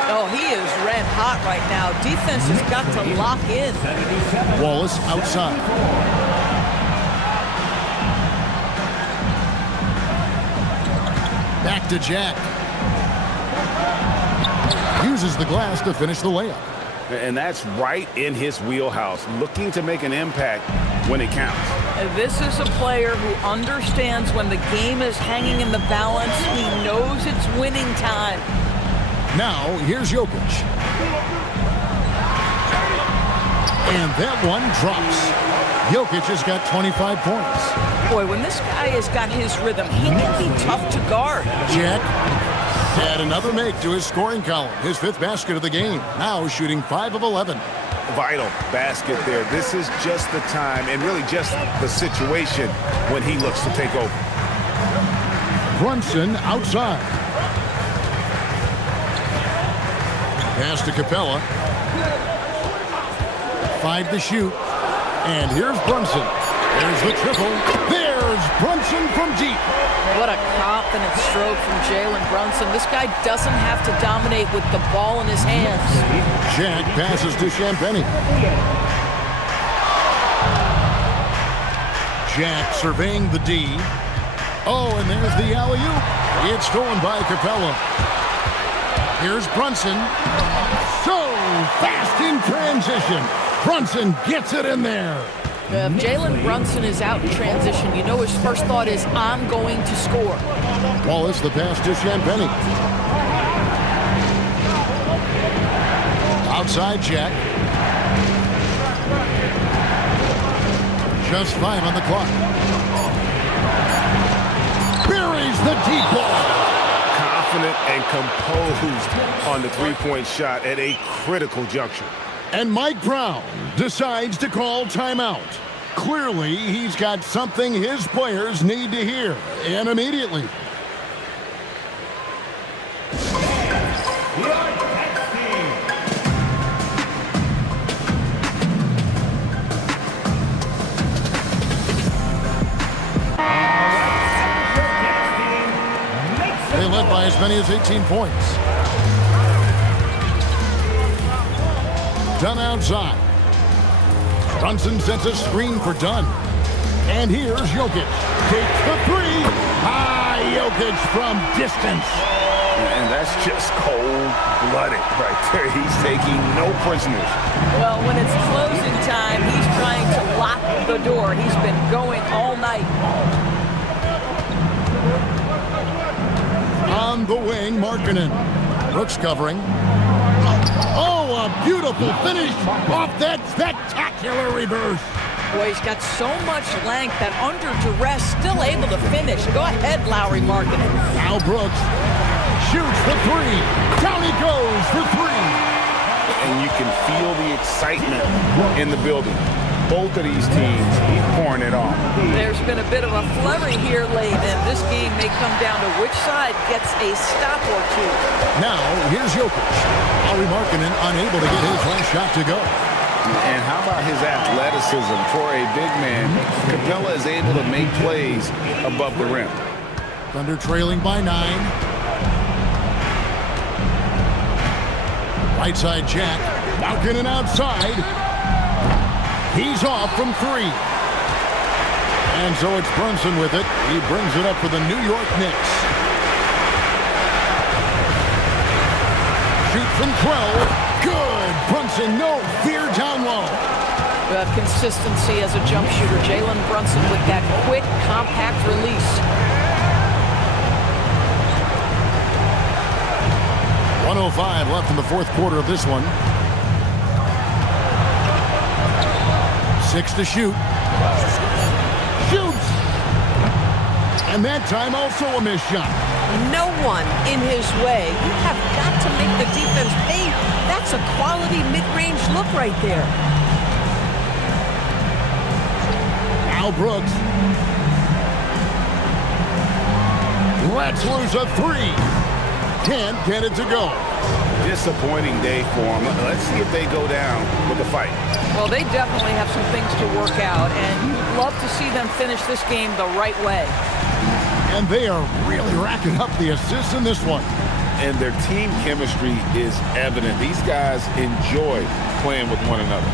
Oh, he is red hot right now. Defense has got to lock in. Wallace outside. Back to Jack. Uses the glass to finish the layup. And that's right in his wheelhouse, looking to make an impact when it counts. This is a player who understands when the game is hanging in the balance. He knows it's winning time. Now, here's Jokic. And that one drops. Jokic has got 25 points. Boy, when this guy has got his rhythm, he can be tough to guard. Jack had another make to his scoring column. His 5th basket of the game. Now shooting 5 of 11. Vital basket there. This is just the time and really just the situation when he looks to take over. Brunson outside. Pass to Capella. 5 to shoot. And here's Brunson. There's the triple. There's Brunson from deep. What a confident stroke from Jalen Brunson. This guy doesn't have to dominate with the ball in his hands. Jack passes to Champagnie. Jack surveying the D. Oh, and there's the alley-oop. It's stolen by Capella. Here's Brunson. So fast in transition. Brunson gets it in there. If Jalen Brunson is out in transition, you know his first thought is, I'm going to score. Wallace, the pass to Champagnie. Outside Jack. Just 5 on the clock. Buries the deep ball. Confident and composed on the three-point shot at a critical juncture. And Mike Brown decides to call timeout. Clearly, he's got something his players need to hear, and immediately. They led by as many as 18 points. Dunn outside. Brunson sets a screen for Dunn. And here's Jokic. Takes the 3. Jokic from distance. And that's just cold-blooded right there. He's taking no prisoners. Well, when it's closing time, he's trying to lock the door. He's been going all night. On the wing, Markkanen. Brooks covering. Oh, a beautiful finish off that spectacular reverse. Boy, he's got so much length that under duress, still able to finish. Go ahead, Lauri Markkanen. Now Brooks shoots the 3. Down he goes for 3. And you can feel the excitement in the building. Both of these teams pouring it on. There's been a bit of a flurry here late, and this game may come down to which side gets a stop or two. Now, here's Jokic. Lauri Markkanen unable to get his last shot to go. And how about his athleticism for a big man? Capella is able to make plays above the rim. Thunder trailing by 9. Right side Jack. Markkanen outside. He's off from 3. And so it's Brunson with it. He brings it up for the New York Knicks. Shoot from 12. Good. Brunson, no fear down low. Consistency as a jump shooter. Jalen Brunson with that quick, compact release. 1:05 left in the 4th quarter of this one. 6 to shoot. Shoots! And that time also a missed shot. No one in his way. You have got to make the defense pay. That's a quality mid-range look right there. Al Brooks. Let's lose a 3. Can't get it to go. disappointing day for them. Let's see if they go down with a fight. Well, they definitely have some things to work out, and you'd love to see them finish this game the right way. And they are really racking up the assists in this one. And their team chemistry is evident. These guys enjoy playing with one another.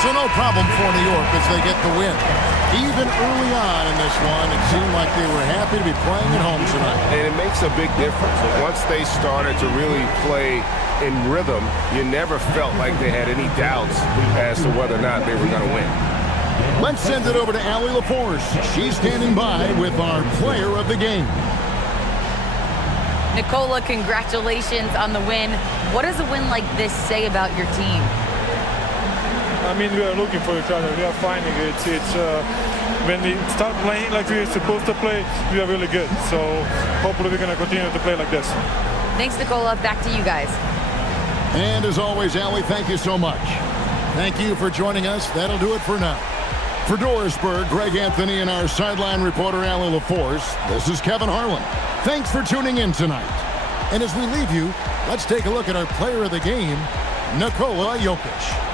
So no problem for New York as they get the win. Even early on in this one, it seemed like they were happy to be playing at home tonight. And it makes a big difference. Once they started to really play in rhythm, you never felt like they had any doubts as to whether or not they were going to win. Let's send it over to Allie LaForce. She's standing by with our player of the game. Nikola, congratulations on the win. What does a win like this say about your team? I mean, we are looking for each other. We are finding it. When we start playing like we're supposed to play, we are really good. So hopefully we're going to continue to play like this. Thanks, Nikola. Back to you guys. And as always, Allie, thank you so much. Thank you for joining us. That'll do it for now. For Dorisburg, Greg Anthony and our sideline reporter, Allie LaForce, this is Kevin Harlan. Thanks for tuning in tonight. And as we leave you, let's take a look at our player of the game, Nikola Jokic.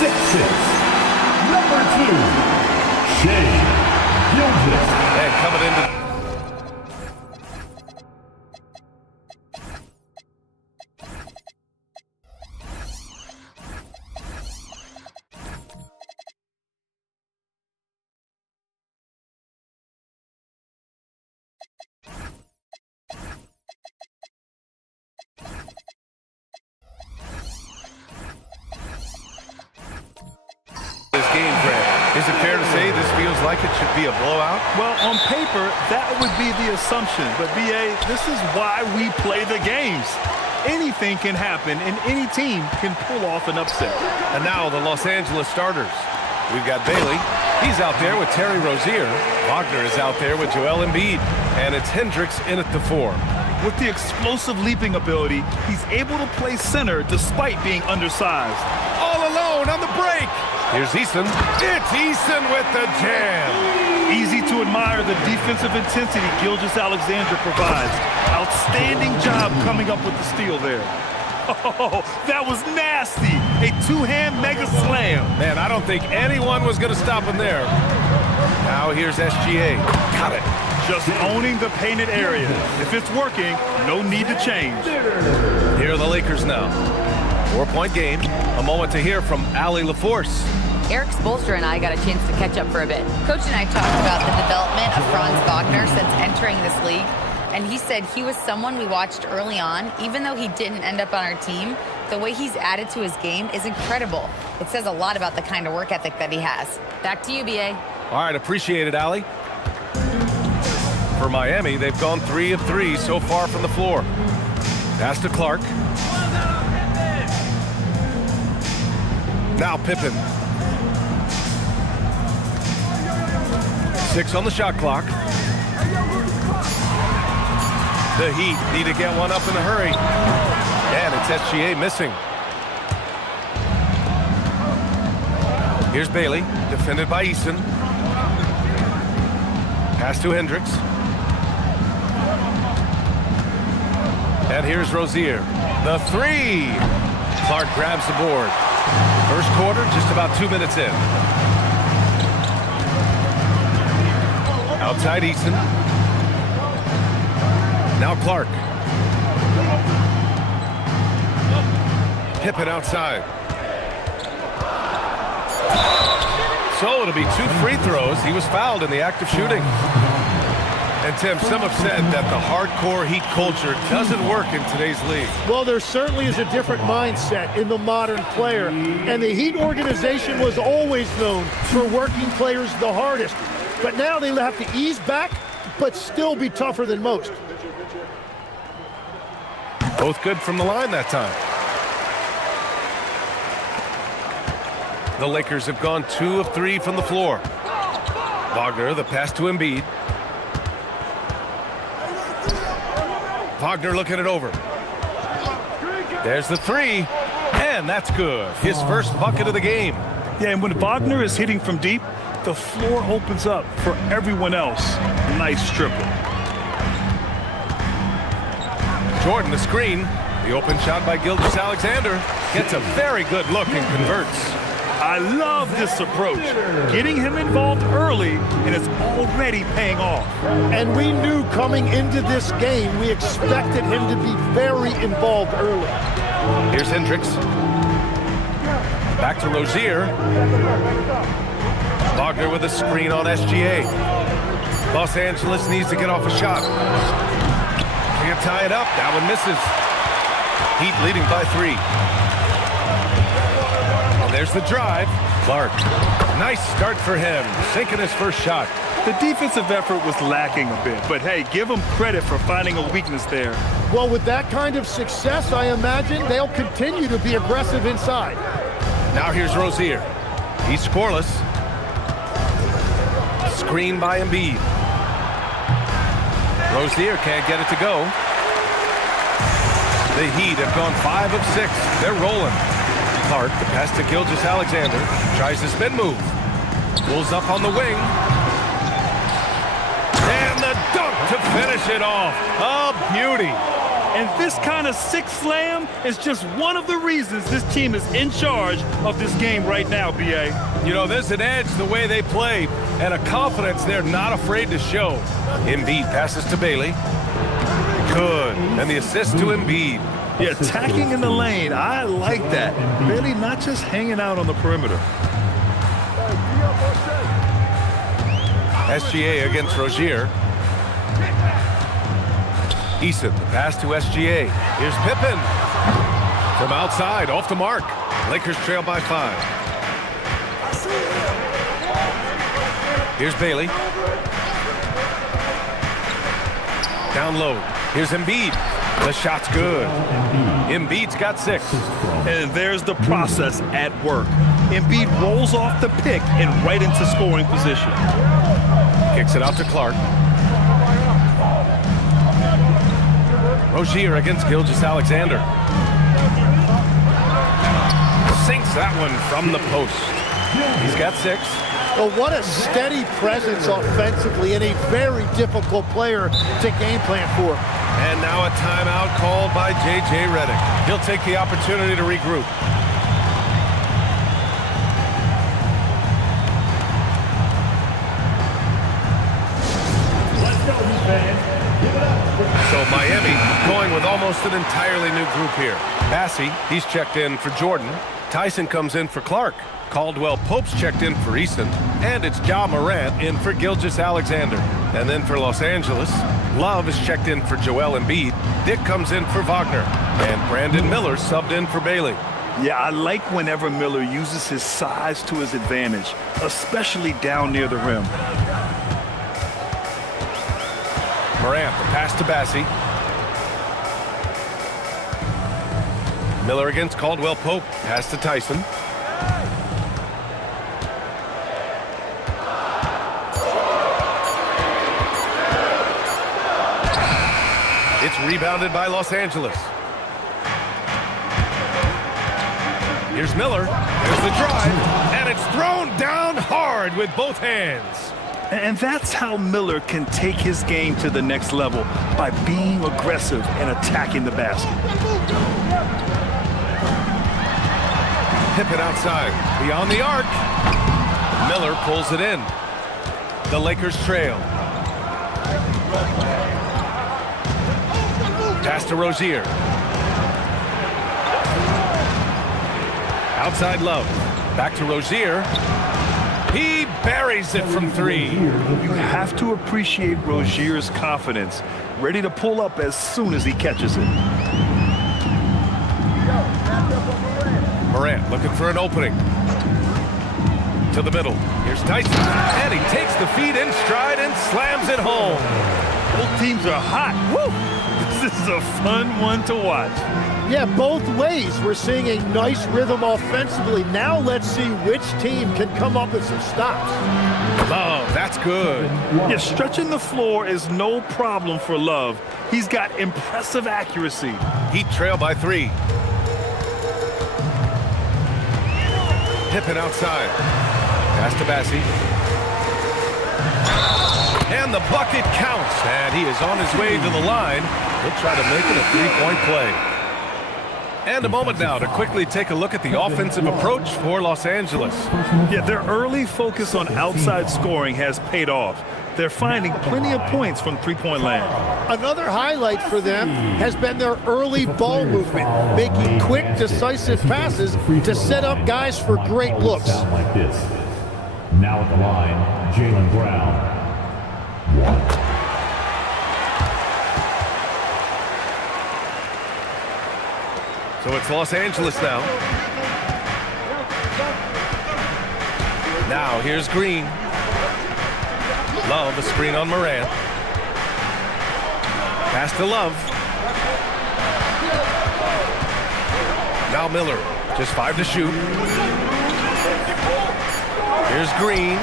Number 2, Shea Gilgeous. And coming into this game, Grant. Is it fair to say this feels like it should be a blowout? Well, on paper, that would be the assumption. But, B.A., this is why we play the games. Anything can happen, and any team can pull off an upset. And now the Los Angeles starters. We've got Bailey. He's out there with Terry Rozier. Wagner is out there with Joel Embiid. And it's Hendricks in at the 4. With the explosive leaping ability, he's able to play center despite being undersized. All alone on the break. Here's Eason. It's Eason with the jam. Easy to admire the defensive intensity Gilgeous-Alexander provides. Outstanding job coming up with the steal there. Oh, that was nasty. A two-hand mega slam. Man, I don't think anyone was going to stop him there. Now here's SGA. Got it. Just owning the painted area. If it's working, no need to change. Here are the Lakers now. 4-point game. A moment to hear from Allie LaForce. Eric Spoelstra and I got a chance to catch up for a bit. Coach and I talked about the development of Franz Wagner since entering this league, and he said he was someone we watched early on. Even though he didn't end up on our team, the way he's added to his game is incredible. It says a lot about the kind of work ethic that he has. Back to you, B.A. All right, appreciate it, Allie. For Miami, they've gone 3 of 3 so far from the floor. Pass to Clark. Now Pippen. 6 on the shot clock. The Heat need to get one up in a hurry. And it's SGA missing. Here's Bailey, defended by Eason. Pass to Hendricks. And here's Rozier. The 3. Clark grabs the board. First quarter, just about 2 minutes in. Outside Eason. Now Clark. Pippen outside. So it'll be 2 free throws. He was fouled in the act of shooting. And Tim, some have said that the hardcore Heat culture doesn't work in today's league. Well, there certainly is a different mindset in the modern player. And the Heat organization was always known for working players the hardest. But now they have to ease back, but still be tougher than most. Both good from the line that time. The Lakers have gone 2 of 3 from the floor. Wagner, the pass to Embiid. Wagner looking it over. There's the 3, and that's good. His first bucket of the game. Yeah, and when Wagner is hitting from deep, the floor opens up for everyone else. Nice triple. Jordan, the screen. The open shot by Gilgeous-Alexander. Gets a very good look and converts. I love this approach. Getting him involved early, and it's already paying off. And we knew coming into this game, we expected him to be very involved early. Here's Hendricks. Back to Rozier. Wagner with a screen on SGA. Los Angeles needs to get off a shot. Can't tie it up. That one misses. Heat leading by 3. And there's the drive. Clark. Nice start for him. Sinking his first shot. The defensive effort was lacking a bit, but hey, give them credit for finding a weakness there. Well, with that kind of success, I imagine they'll continue to be aggressive inside. Now here's Rozier. He's scoreless. Screen by Embiid. Rozier can't get it to go. The Heat have gone 5 of 6. They're rolling. Clark, the pass to Gilgeous-Alexander. Tries the spin move. Pulls up on the wing. And the dunk to finish it off. A beauty. And this kind of six slam is just one of the reasons this team is in charge of this game right now, B.A. You know, there's an edge the way they play and a confidence they're not afraid to show. Embiid passes to Bailey. Good. And the assist to Embiid. Yeah, attacking in the lane. I like that. Bailey not just hanging out on the perimeter. SGA against Rozier. Eason, the pass to SGA. Here's Pippen. From outside, off the mark. Lakers trail by 5. Here's Bailey. Down low. Here's Embiid. The shot's good. Embiid's got 6. And there's the process at work. Embiid rolls off the pick and right into scoring position. Kicks it out to Clark. Rozier against Gilgeous-Alexander. Sinks that one from the post. He's got 6. Well, what a steady presence offensively and a very difficult player to game plan for. And now a timeout called by J.J. Redick. He'll take the opportunity to regroup. So Miami going with almost an entirely new group here. Bassey, he's checked in for Jordan. Tyson comes in for Clark. Caldwell Pope's checked in for Easton. And it's Ja Morant in for Gilgeous-Alexander. And then for Los Angeles, Love is checked in for Joel Embiid. Dick comes in for Wagner. And Brandon Miller subbed in for Bailey. Yeah, I like whenever Miller uses his size to his advantage, especially down near the rim. Morant, the pass to Bassey. Miller against Caldwell Pope. Pass to Tyson. It's rebounded by Los Angeles. Here's Miller. There's the drive. And it's thrown down hard with both hands. And that's how Miller can take his game to the next level, by being aggressive and attacking the basket. Pippen outside, beyond the arc. Miller pulls it in. The Lakers trail. Pass to Rozier. Outside Love. Back to Rozier. He buries it from 3. You have to appreciate Rozier's confidence, ready to pull up as soon as he catches it. Morant looking for an opening. To the middle. Here's Tyson. And he takes the feed in stride and slams it home. Both teams are hot. Woo! This is a fun one to watch. Yeah, both ways. We're seeing a nice rhythm offensively. Now let's see which team can come up with some stops. Love, that's good. Yeah, stretching the floor is no problem for Love. He's got impressive accuracy. Heat trail by 3. Pippen outside. Pass to Bassey. And the bucket counts. And he is on his way to the line. He'll try to make it a 3-point play. And a moment now to quickly take a look at the offensive approach for Los Angeles. Yeah, their early focus on outside scoring has paid off. They're finding plenty of points from three-point land. Another highlight for them has been their early ball movement, making quick, decisive passes to set up guys for great looks. Like this. Now at the line, Jaylen Brown. 1. So it's Los Angeles now. Now here's Green. Love, a screen on Morant. Pass to Love. Now Miller, just 5 to shoot. Here's Green.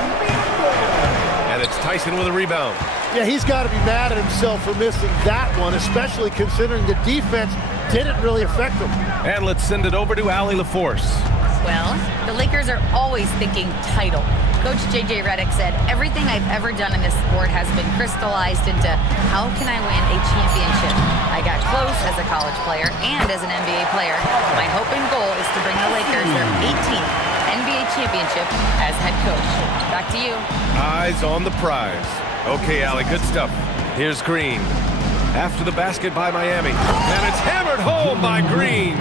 And it's Tyson with a rebound. Yeah, he's got to be mad at himself for missing that one, especially considering the defense didn't really affect him. And let's send it over to Allie LaForce. Well, the Lakers are always thinking title. Coach J.J. Redick said, everything I've ever done in this sport has been crystallized into how can I win a championship? I got close as a college player and as an NBA player. My hope and goal is to bring the Lakers their 18th NBA championship as head coach. Back to you. Eyes on the prize. Okay, Allie, good stuff. Here's Green. After the basket by Miami. And it's hammered home by Green.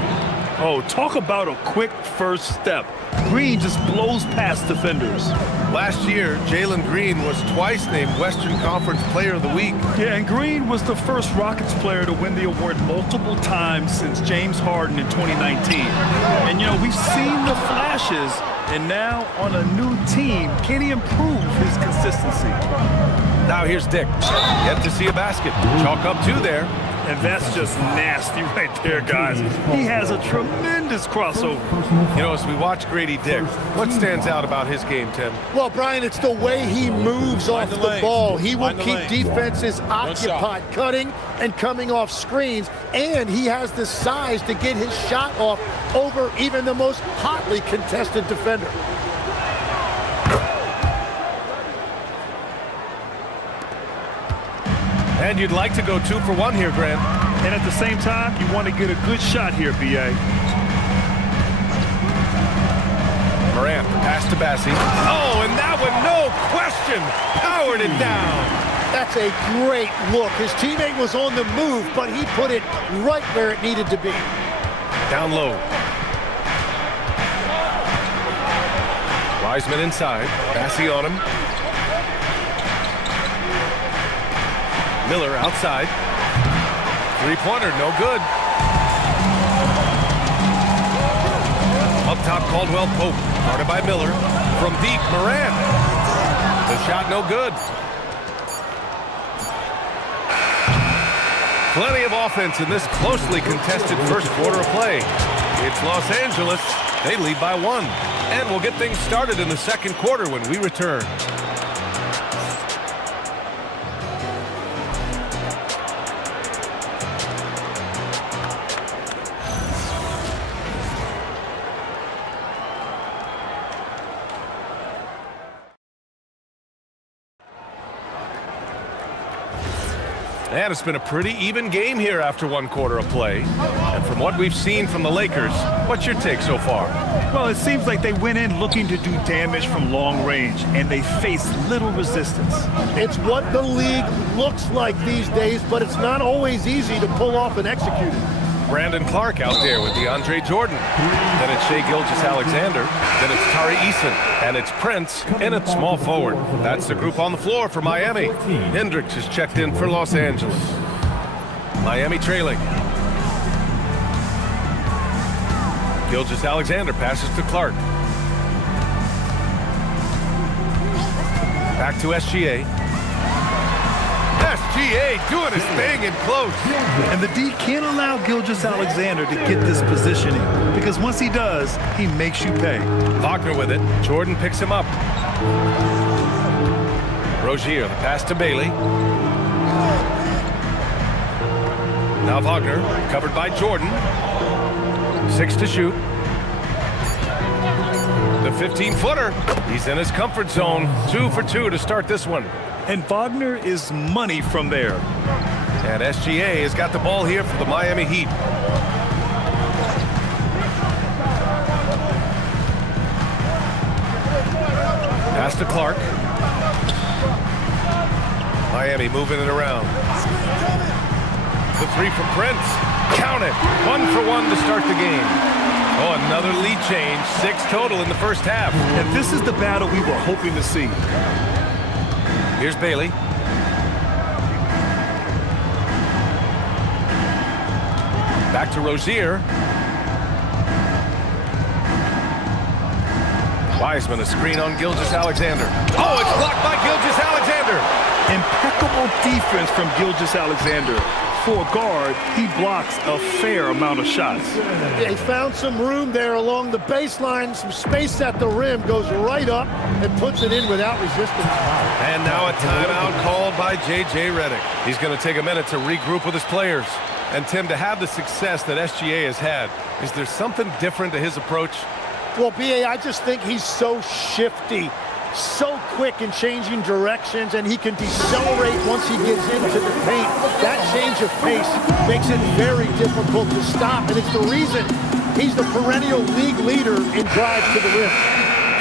Oh, talk about a quick first step. Green just blows past defenders. Last year, Jalen Green was twice named Western Conference Player of the Week. Yeah, and Green was the first Rockets player to win the award multiple times since James Harden in 2019. And, you know, we've seen the flashes, and now on a new team, can he improve his consistency? Now here's Dick. Yet to see a basket. Chalk up 2 there. And that's just nasty right there, guys. He has a tremendous crossover. You know, as we watch Grady Dick, what stands out about his game, Tim? Well, Brian, it's the way he moves off the ball. He will keep defenses occupied, cutting and coming off screens, and he has the size to get his shot off over even the most hotly contested defender. And you'd like to go 2 for 1 here, Grant. And at the same time, you want to get a good shot here, B.A. Morant, pass to Bassie. Oh, and that one, no question, powered it down. That's a great look. His teammate was on the move, but he put it right where it needed to be. Down low. Wiseman inside. Bassie on him. Miller outside. Three-pointer, no good. Up top, Caldwell Pope. Guarded by Miller. From deep, Morant. The shot no good. Plenty of offense in this closely contested first quarter of play. It's Los Angeles. They lead by 1. And we'll get things started in the second quarter when we return. And it's been a pretty even game here after 1 quarter of play. And from what we've seen from the Lakers, what's your take so far? Well, it seems like they went in looking to do damage from long range, and they faced little resistance. It's what the league looks like these days, but it's not always easy to pull off and execute it. Brandon Clark out there with DeAndre Jordan. Then it's Shai Gilgeous-Alexander. Then it's Tari Eason. And it's Prince in at small forward. That's the group on the floor for Miami. Hendricks is checked in for Los Angeles. Miami trailing. Gilgeous-Alexander passes to Clark. Back to SGA. SGA doing his thing in close. And the D can't allow Gilgeous-Alexander to get this positioning, because once he does, he makes you pay. Wagner with it. Jordan picks him up. Rozier, the pass to Bailey. Now Wagner, covered by Jordan. 6 to shoot. The 15-footer. He's in his comfort zone. 2 for 2 to start this one. And Wagner is money from there. And SGA has got the ball here for the Miami Heat. Pass to Clark. Miami moving it around. The 3 from Prince. Count it. 1 for 1 to start the game. Oh, another lead change. 6 total in the first half. And this is the battle we were hoping to see. Here's Bailey. Back to Rozier. Wiseman, a screen on Gilgeous-Alexander. Oh, it's blocked by Gilgeous-Alexander. Impeccable defense from Gilgeous-Alexander. For a guard, he blocks a fair amount of shots. They found some room there along the baseline, some space at the rim, goes right up and puts it in without resistance. And now a timeout called by J.J. Redick. He's going to take a minute to regroup with his players. And Tim, to have the success that SGA has had, is there something different to his approach? Well, B.A., I just think he's so shifty, so quick in changing directions, and he can decelerate once he gets into the paint. That change of pace makes it very difficult to stop, and it's the reason he's the perennial league leader in drives to the rim.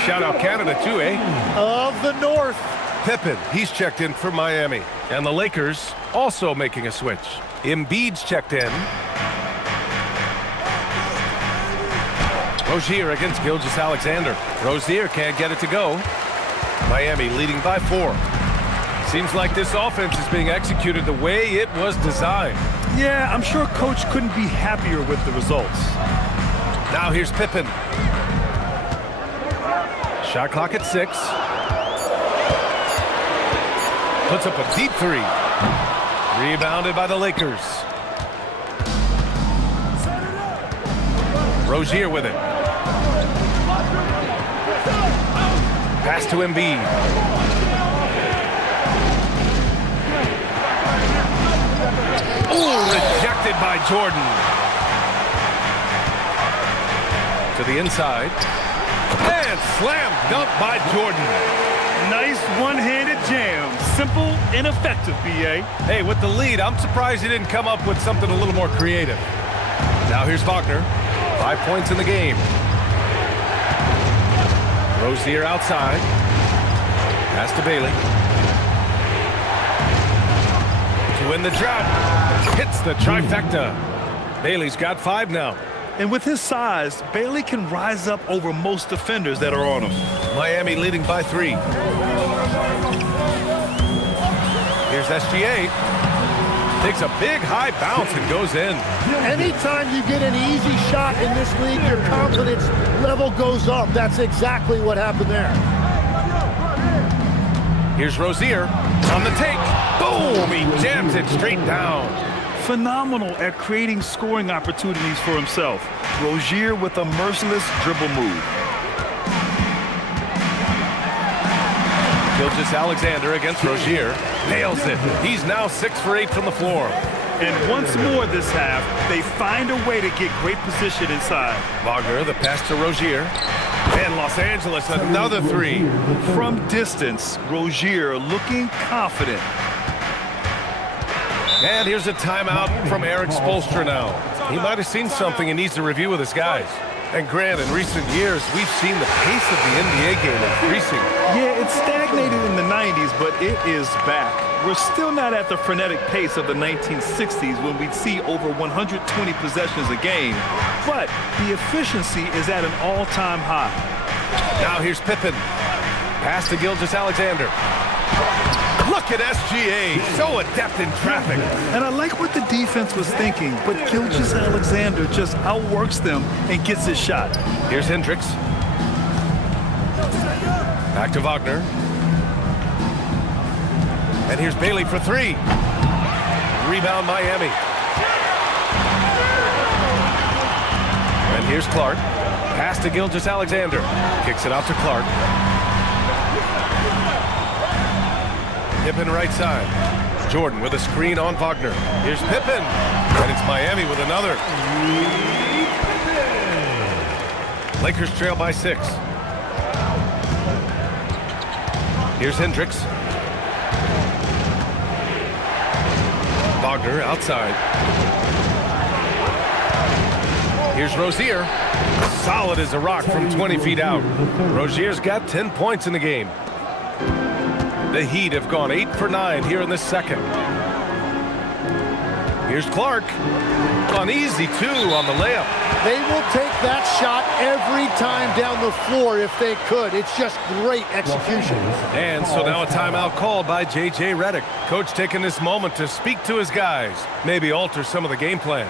Shout out Canada too, eh? Of the North. Pippen, he's checked in for Miami. And the Lakers also making a switch. Embiid's checked in. Rozier against Gilgeous-Alexander. Rozier can't get it to go. Miami leading by 4. Seems like this offense is being executed the way it was designed. Yeah, I'm sure Coach couldn't be happier with the results. Now here's Pippen. Shot clock at 6. Puts up a deep 3. Rebounded by the Lakers. Rozier with it. Pass to Embiid. Ooh, rejected by Jordan. To the inside. And slam dunk by Jordan. Nice one-handed jam. Simple and effective, B.A. Hey, with the lead, I'm surprised he didn't come up with something a little more creative. Now here's Wagner. 5 points in the game. Rozier outside. Pass to Bailey. To win the drought. Hits the trifecta. Bailey's got 5 now. And with his size, Bailey can rise up over most defenders that are on him. Miami leading by 3. Here's SGA. Takes a big high bounce and goes in. Anytime you get an easy shot in this league, your confidence level goes up. That's exactly what happened there. Here's Rozier on the take. Boom! He jams it straight down. Phenomenal at creating scoring opportunities for himself. Rozier with a merciless dribble move. Gilgeous-Alexander against Rozier. Nails it. He's now 6 for 8 from the floor. And once more this half, they find a way to get great position inside. Wagner, the pass to Rozier. And Los Angeles, another 3. From distance, Rozier looking confident. And here's a timeout from Eric Spoelstra now. He might have seen something and needs to review with his guys. And Grant, in recent years, we've seen the pace of the NBA game increasing. Yeah, it stagnated in the 90s, but it is back. We're still not at the frenetic pace of the 1960s when we'd see over 120 possessions a game. But the efficiency is at an all-time high. Now here's Pippen. Pass to Gilgeous-Alexander. Look at SGA, so adept in traffic. And I like what the defense was thinking, but Gilgeous-Alexander just outworks them and gets his shot. Here's Hendricks. Back to Wagner. And here's Bailey for 3. Rebound Miami. And here's Clark. Pass to Gilgeous-Alexander. Kicks it out to Clark. Pippen right side. Jordan with a screen on Wagner. Here's Pippen. And it's Miami with another. Lakers trail by 6. Here's Hendricks. Wagner outside. Here's Rozier. Solid as a rock from 20 feet out. Rozier's got 10 points in the game. The Heat have gone 8 for 9 here in the second. Here's Clark. Uneasy, 2 on the layup. They will take that shot every time down the floor if they could. It's just great execution. And so now a timeout called by J.J. Redick. Coach taking this moment to speak to his guys. Maybe alter some of the game plan.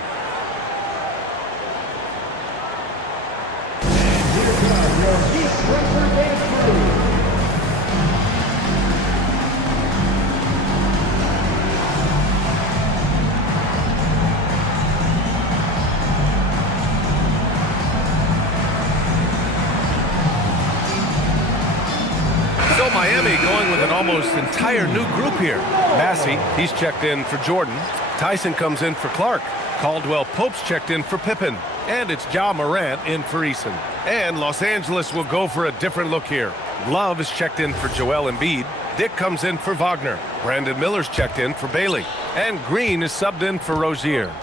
Miami going with an almost entire new group here. Massey, he's checked in for Jordan. Tyson comes in for Clark. Caldwell Pope's checked in for Pippen. And it's Ja Morant in for Eason. And Los Angeles will go for a different look here. Love is checked in for Joel Embiid. Dick comes in for Wagner. Brandon Miller's checked in for Bailey. And Green is subbed in for Rozier.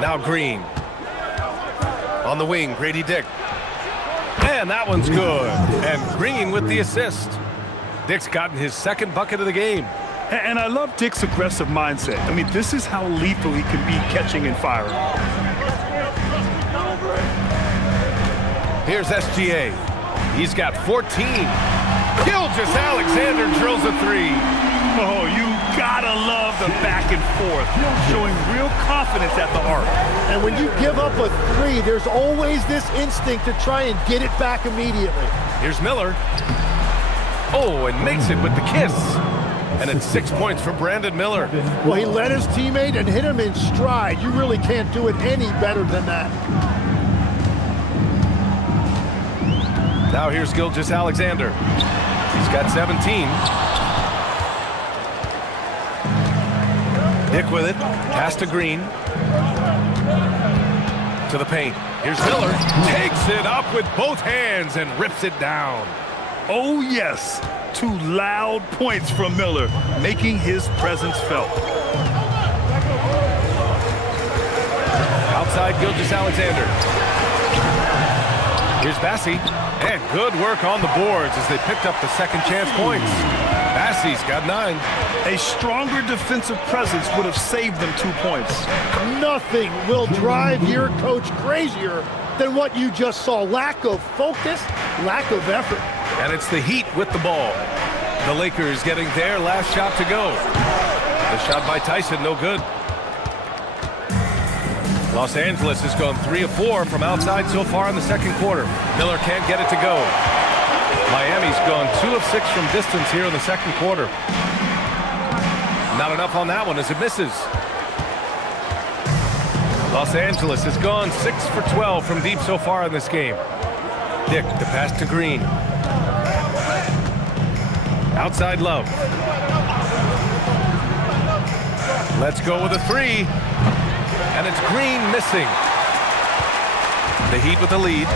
Now Green. On the wing, Grady Dick. And that one's good. And Green with the assist. Dick's gotten his second bucket of the game. And I love Dick's aggressive mindset. I mean, this is how lethal he can be catching and firing. Here's SGA. He's got 14. Gilgeous-Alexander drills a three. Oh, you gotta love the back and forth, showing real confidence at the arc. And when you give up a three, there's always this instinct to try and get it back immediately. Here's Miller. Oh, and makes it with the kiss. And it's 6 points for Brandon Miller. Well, he led his teammate and hit him in stride. You really can't do it any better than that. Now here's Gilgeous-Alexander. He's got 17. Dick with it. Pass to Green. To the paint. Here's Miller. Takes it up with both hands and rips it down. Oh, yes. 2 loud points from Miller, making his presence felt. Outside Gilgeous-Alexander. Here's Bassey. And good work on the boards as they picked up the second chance points. Bassey's got 9. A stronger defensive presence would have saved them 2 points. Nothing will drive your coach crazier than what you just saw. Lack of focus, lack of effort. And it's the Heat with the ball. The Lakers getting their last shot to go. The shot by Tyson, no good. Los Angeles has gone 3 of 4 from outside so far in the second quarter. Miller can't get it to go. Miami's gone 2 of 6 from distance here in the second quarter. Not enough on that one as it misses. Los Angeles has gone 6 for 12 from deep so far in this game. Dick, the pass to Green. Outside Love. Let's go with a 3. And it's Green missing. The Heat with the lead.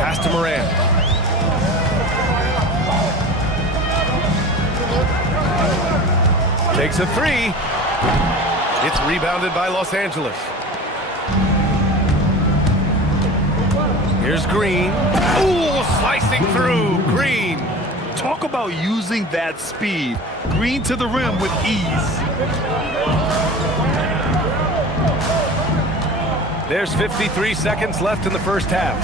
Pass to Morant. Takes a 3. It's rebounded by Los Angeles. Here's Green. Ooh, slicing through. Green. Talk about using that speed. Green to the rim with ease. There's 53 seconds left in the first half.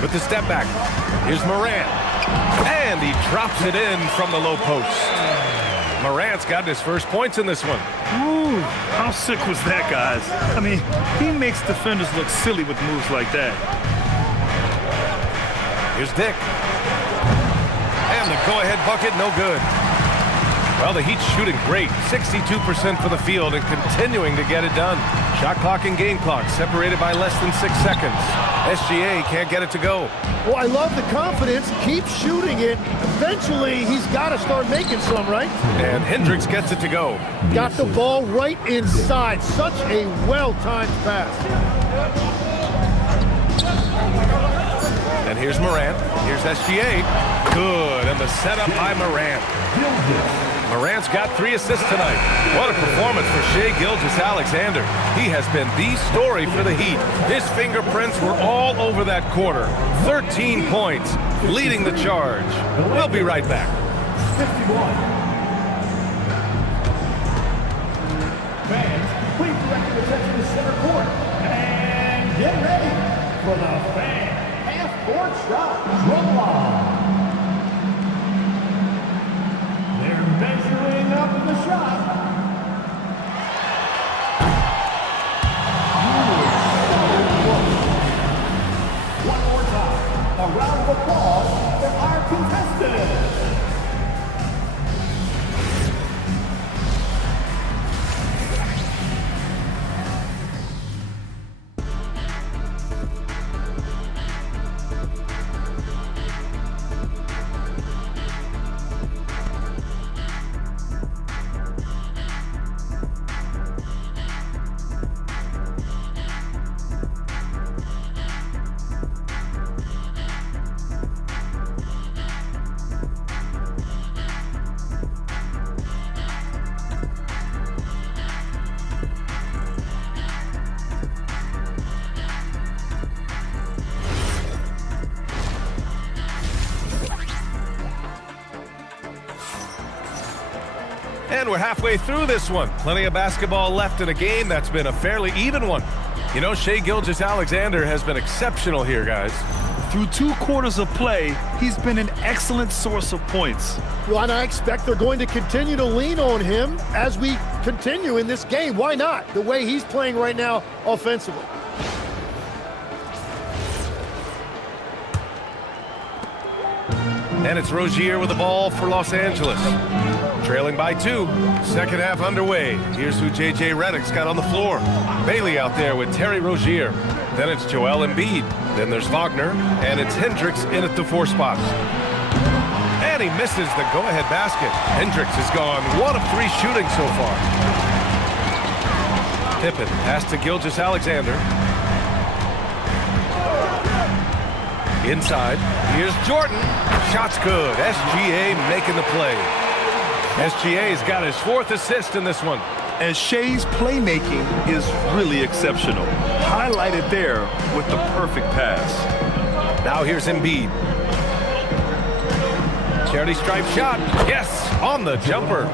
With the step back, here's Morant. And he drops it in from the low post. Morant's got his first points in this one. Ooh, how sick was that, guys? I mean, he makes defenders look silly with moves like that. Here's Dick. And the go-ahead bucket, no good. Well, the Heat's shooting great. 62% for the field and continuing to get it done. Shot clock and game clock separated by less than 6 seconds. SGA can't get it to go. Well, I love the confidence. Keep shooting it. Eventually, he's got to start making some, right? And Hendricks gets it to go. Got the ball right inside. Such a well-timed pass. And here's Morant. Here's SGA. Good. And the setup by Morant. Morant's got 3 assists tonight. What a performance for Shai Gilgeous-Alexander. He has been the story for the Heat. His fingerprints were all over that quarter. 13 points, leading the charge. We'll be right back. 51. Fans, please direct your attention to center court. And get ready for the fan half-court shot draw. They're measuring up in the shot. One more time, a round of applause for our contestants. And we're halfway through this one. Plenty of basketball left in a game that's been a fairly even one. You know, Shai Gilgeous-Alexander has been exceptional here, guys. Through 2 quarters of play, he's been an excellent source of points. Well, and I expect they're going to continue to lean on him as we continue in this game. Why not? The way he's playing right now offensively. And it's Rozier with the ball for Los Angeles. Trailing by 2. Second half underway. Here's who J.J. Redick's got on the floor. Bailey out there with Terry Rozier. Then it's Joel Embiid. Then there's Wagner. And it's Hendricks in at the 4 spot. And he misses the go-ahead basket. Hendricks has gone 1 of 3 shooting so far. Pippen pass to Gilgeous-Alexander. Inside, here's Jordan. Shot's good. SGA making the play. SGA's got his 4th assist in this one. And Shai's playmaking is really exceptional. Highlighted there with the perfect pass. Now here's Embiid. Charity stripe shot. Yes, on the jumper.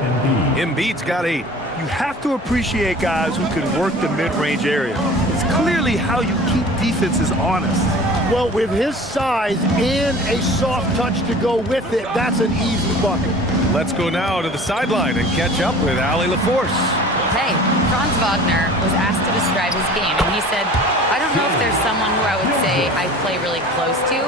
Embiid's got 8. You have to appreciate guys who can work the mid-range area. It's clearly how you keep defenses honest. Well, with his size and a soft touch to go with it, that's an easy bucket. Let's go now to the sideline and catch up with Allie LaForce. Hey, Franz Wagner was asked to describe his game, and he said, I don't know if there's someone who I would say I play really close to.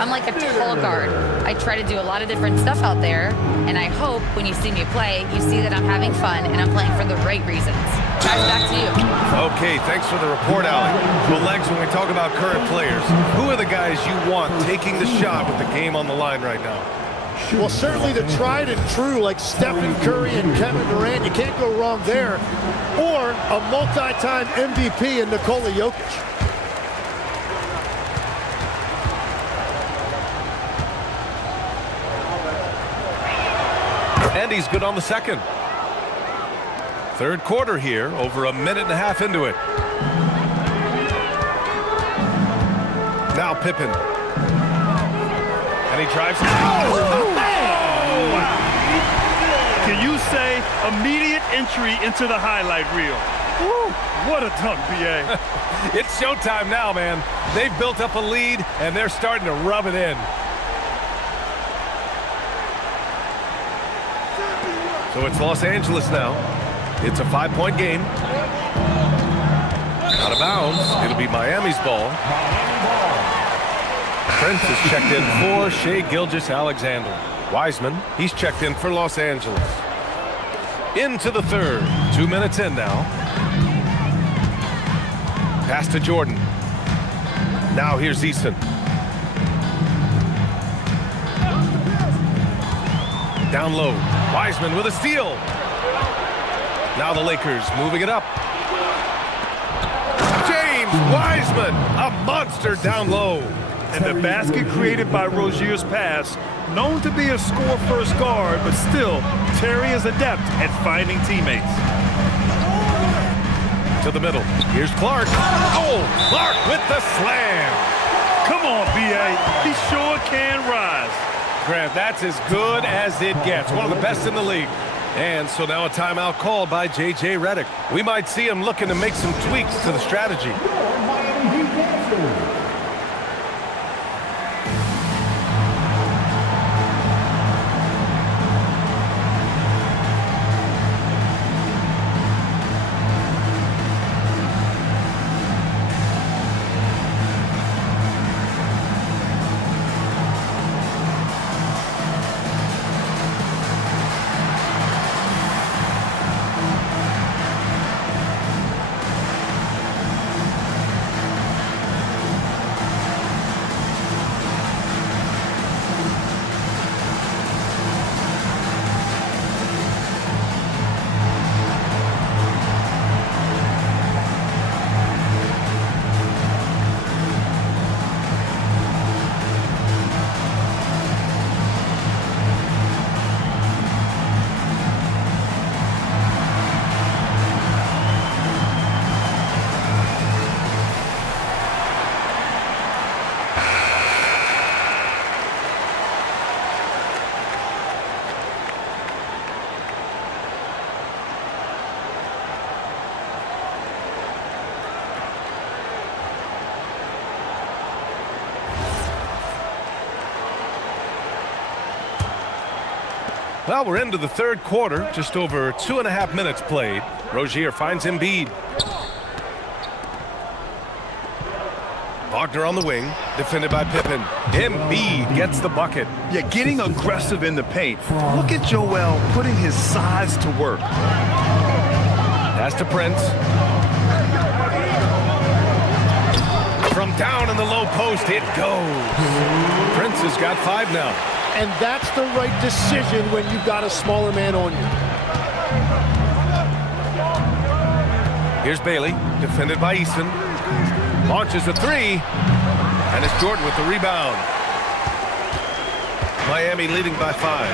I'm like a tall guard. I try to do a lot of different stuff out there, and I hope when you see me play, you see that I'm having fun and I'm playing for the right reasons. Guys, back to you. Okay, thanks for the report, Allie. Well, Legs, when we talk about current players, who are the guys you want taking the shot with the game on the line right now? Well, certainly the tried and true like Stephen Curry and Kevin Durant. You can't go wrong there. Or a multi-time MVP in Nikola Jokic. And he's good on the second. Third quarter here, over a minute and a half into it. Now Pippen. And he drives. Oh! Wow. Can you say immediate entry into the highlight reel? Woo, what a dunk, B.A. It's showtime now, man. They've built up a lead, and they're starting to rub it in. So it's Los Angeles now. It's a 5-point game. Out of bounds. It'll be Miami's ball. Prince is checked in for Shai Gilgeous-Alexander. Wiseman, he's checked in for Los Angeles. Into the third. 2 minutes in now. Pass to Jordan. Now here's Eason. Down low. Wiseman with a steal. Now the Lakers moving it up. James Wiseman, a monster down low. And the basket created by Rozier's pass, known to be a score-first guard, but still, Terry is adept at finding teammates. To the middle. Here's Clark. Oh, Clark with the slam. Come on, B.A. He sure can rise. Grant, that's as good as it gets. One of the best in the league. And so now a timeout called by J.J. Redick. We might see him looking to make some tweaks to the strategy. Well, we're into the third quarter, just over 2.5 minutes played. Rozier finds Embiid. Wagner on the wing, defended by Pippen. Embiid gets the bucket. Yeah, getting aggressive in the paint. Look at Joel putting his size to work. Pass to Prince. From down in the low post, it goes. Prince has got 5 now. And that's the right decision when you've got a smaller man on you. Here's Bailey, defended by Easton. Launches a 3, and it's Jordan with the rebound. Miami leading by 5.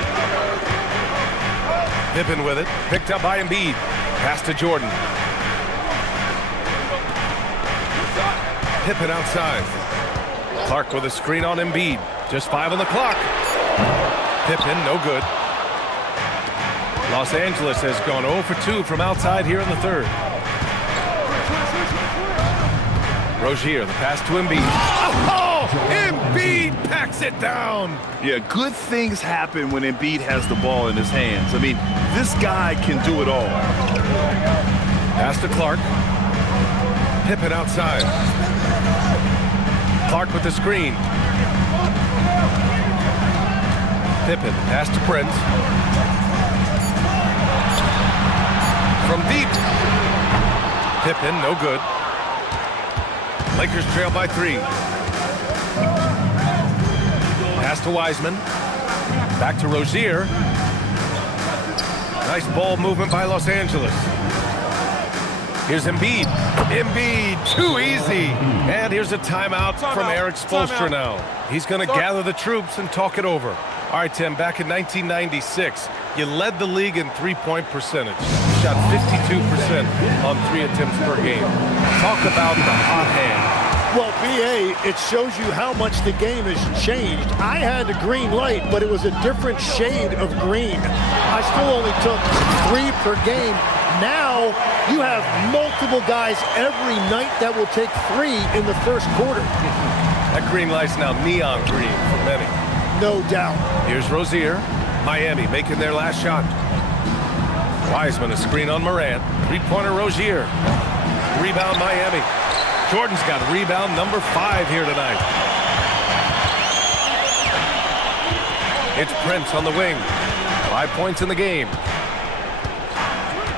Pippen with it, picked up by Embiid. Pass to Jordan. Pippen outside. Clark with a screen on Embiid. Just 5 on the clock. Pippen, no good. Los Angeles has gone 0 for 2 from outside here in the third. Rozier, the pass to Embiid. Oh, Embiid packs it down. Yeah, good things happen when Embiid has the ball in his hands. I mean, this guy can do it all. Pass to Clark. Pippen outside. Clark with the screen. Pippen, pass to Prince. From deep. Pippen, no good. Lakers trail by 3. Pass to Wiseman. Back to Rozier. Nice ball movement by Los Angeles. Here's Embiid. Embiid, too easy. And here's a timeout from Eric Spoelstra now. He's going to gather the troops and talk it over. All right, Tim, back in 1996, you led the league in three-point percentage. You shot 52% on 3 attempts per game. Talk about the hot hand. Well, B.A., it shows you how much the game has changed. I had the green light, but it was a different shade of green. I still only took 3 per game. Now, you have multiple guys every night that will take 3 in the first quarter. That green light's now neon green for many. No doubt. Here's Rozier. Miami making their last shot. Wiseman, a screen on Morant. 3-pointer Rozier. Rebound Miami. Jordan's got rebound number 5 here tonight. It's Prince on the wing. 5 points in the game.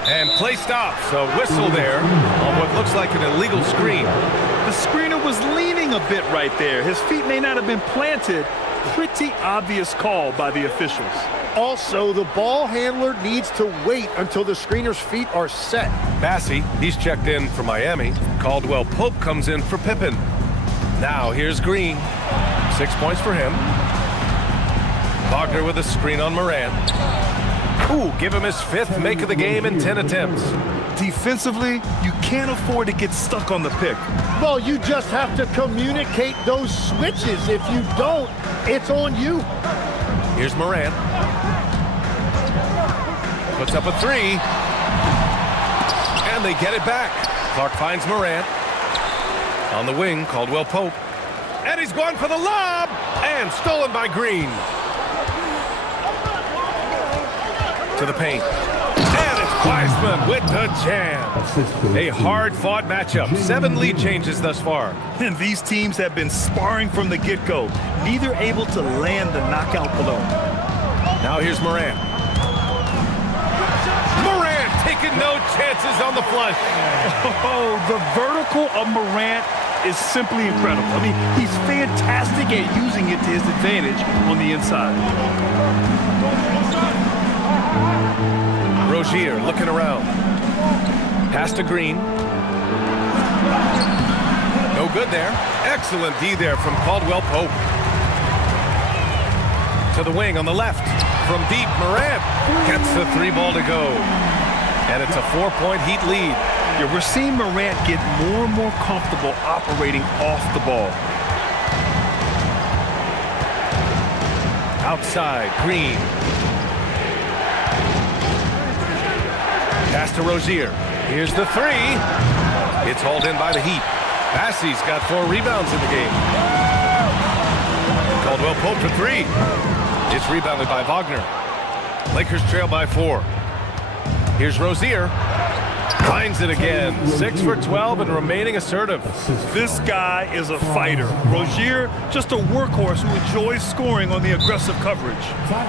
And play stops. A whistle there on what looks like an illegal screen. The screener was leaning a bit right there. His feet may not have been planted. Pretty obvious call by the officials. Also, the ball handler needs to wait until the screener's feet are set. Bassey, he's checked in for Miami. Caldwell Pope comes in for Pippen. Now here's Green. 6 points for him. Wagner with a screen on Morant. Ooh, give him his 5th make of the game in 10 attempts. Defensively, you can't afford to get stuck on the pick. Well, you just have to communicate those switches. If you don't, it's on you. Here's Morant. Puts up a 3. And they get it back. Clark finds Morant. On the wing, Caldwell Pope. And he's going for the lob. And stolen by Green. To the paint. And it's Wiseman with the jam. A hard-fought matchup. 7 lead changes thus far. And these teams have been sparring from the get-go. Neither able to land the knockout blow. Now here's Morant. Morant taking no chances on the flush. Oh, the vertical of Morant is simply incredible. I mean, he's fantastic at using it to his advantage on the inside. Rozier looking around. Pass to Green. No good there. Excellent D there from Caldwell Pope. To the wing on the left. From deep, Morant gets the 3 ball to go. And it's a 4-point Heat lead. Yeah, we're seeing Morant get more and more comfortable operating off the ball. Outside, Green. Pass to Rozier. Here's the 3. It's hauled in by the Heat. Bassey's got 4 rebounds in the game. Caldwell Pope for 3. It's rebounded by Wagner. Lakers trail by 4. Here's Rozier. Finds it again. 6 for 12 and remaining assertive. This guy is a fighter. Rozier, just a workhorse who enjoys scoring on the aggressive coverage.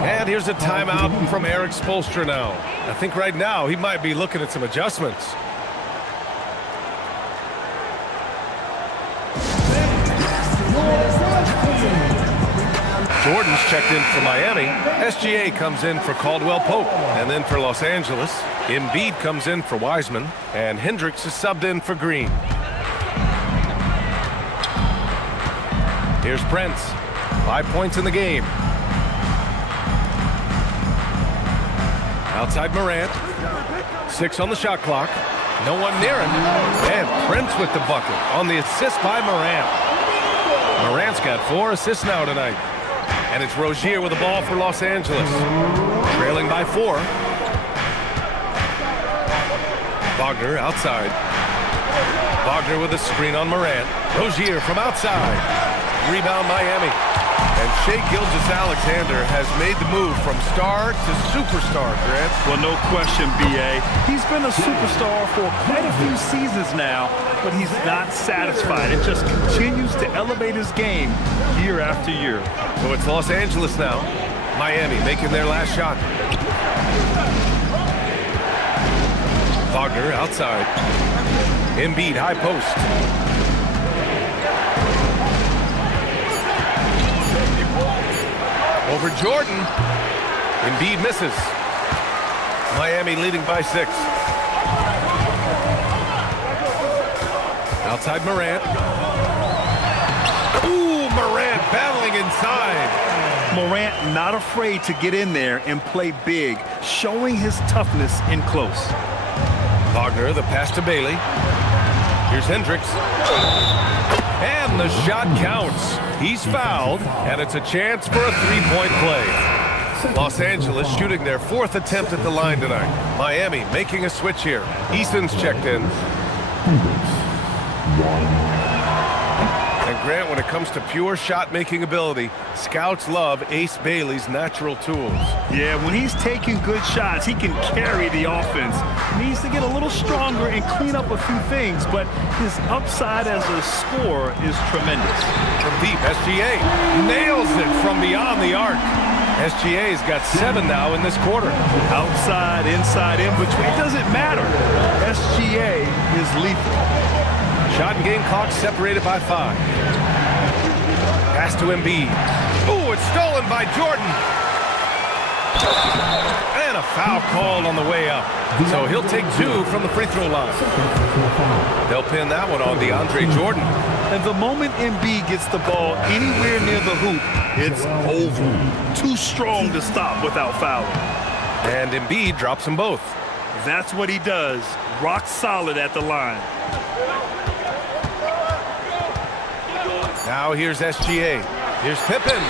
And here's a timeout from Eric Spoelstra now. I think right now he might be looking at some adjustments. Jordan's checked in for Miami. SGA comes in for Caldwell Pope. And then for Los Angeles, Embiid comes in for Wiseman. And Hendricks is subbed in for Green. Here's Prince. 5 points in the game. Outside Morant. 6 on the shot clock. No one near him. And Prince with the bucket on the assist by Morant. Morant's got 4 assists now tonight. And it's Rozier with the ball for Los Angeles. Trailing by 4. Wagner outside. Wagner with a screen on Morant. Rozier from outside. Rebound Miami. And Shai Gilgeous-Alexander has made the move from star to superstar, Grant. Well, no question, B.A. He's been a superstar for quite a few seasons now, but he's not satisfied. It just continues to elevate his game year after year. So it's Los Angeles now. Miami making their last shot. Wagner outside. Embiid high post. Over Jordan. Embiid misses. Miami leading by 6. Outside Morant. Ooh, Morant battling inside. Morant not afraid to get in there and play big, showing his toughness in close. Wagner, the pass to Bailey. Here's Hendricks. And the shot counts. He's fouled, and it's a chance for a 3-point play. Los Angeles shooting their 4th attempt at the line tonight. Miami making a switch here. Eason's checked in. And Grant, when it comes to pure shot-making ability, scouts love Ace Bailey's natural tools. Yeah, when he's taking good shots, he can carry the offense. He needs to get a little stronger and clean up a few things, but his upside as a scorer is tremendous. From deep, SGA nails it from beyond the arc. SGA's got 7 now in this quarter. Outside, inside, in between, it doesn't matter. SGA is lethal. Shot and game clock separated by 5. Pass to Embiid. Ooh, it's stolen by Jordan. And a foul called on the way up. So he'll take 2 from the free throw line. They'll pin that one on DeAndre Jordan. And the moment Embiid gets the ball anywhere near the hoop, it's over. Too strong to stop without fouling. And Embiid drops them both. That's what he does. Rock solid at the line. Now here's SGA. Here's Pippen.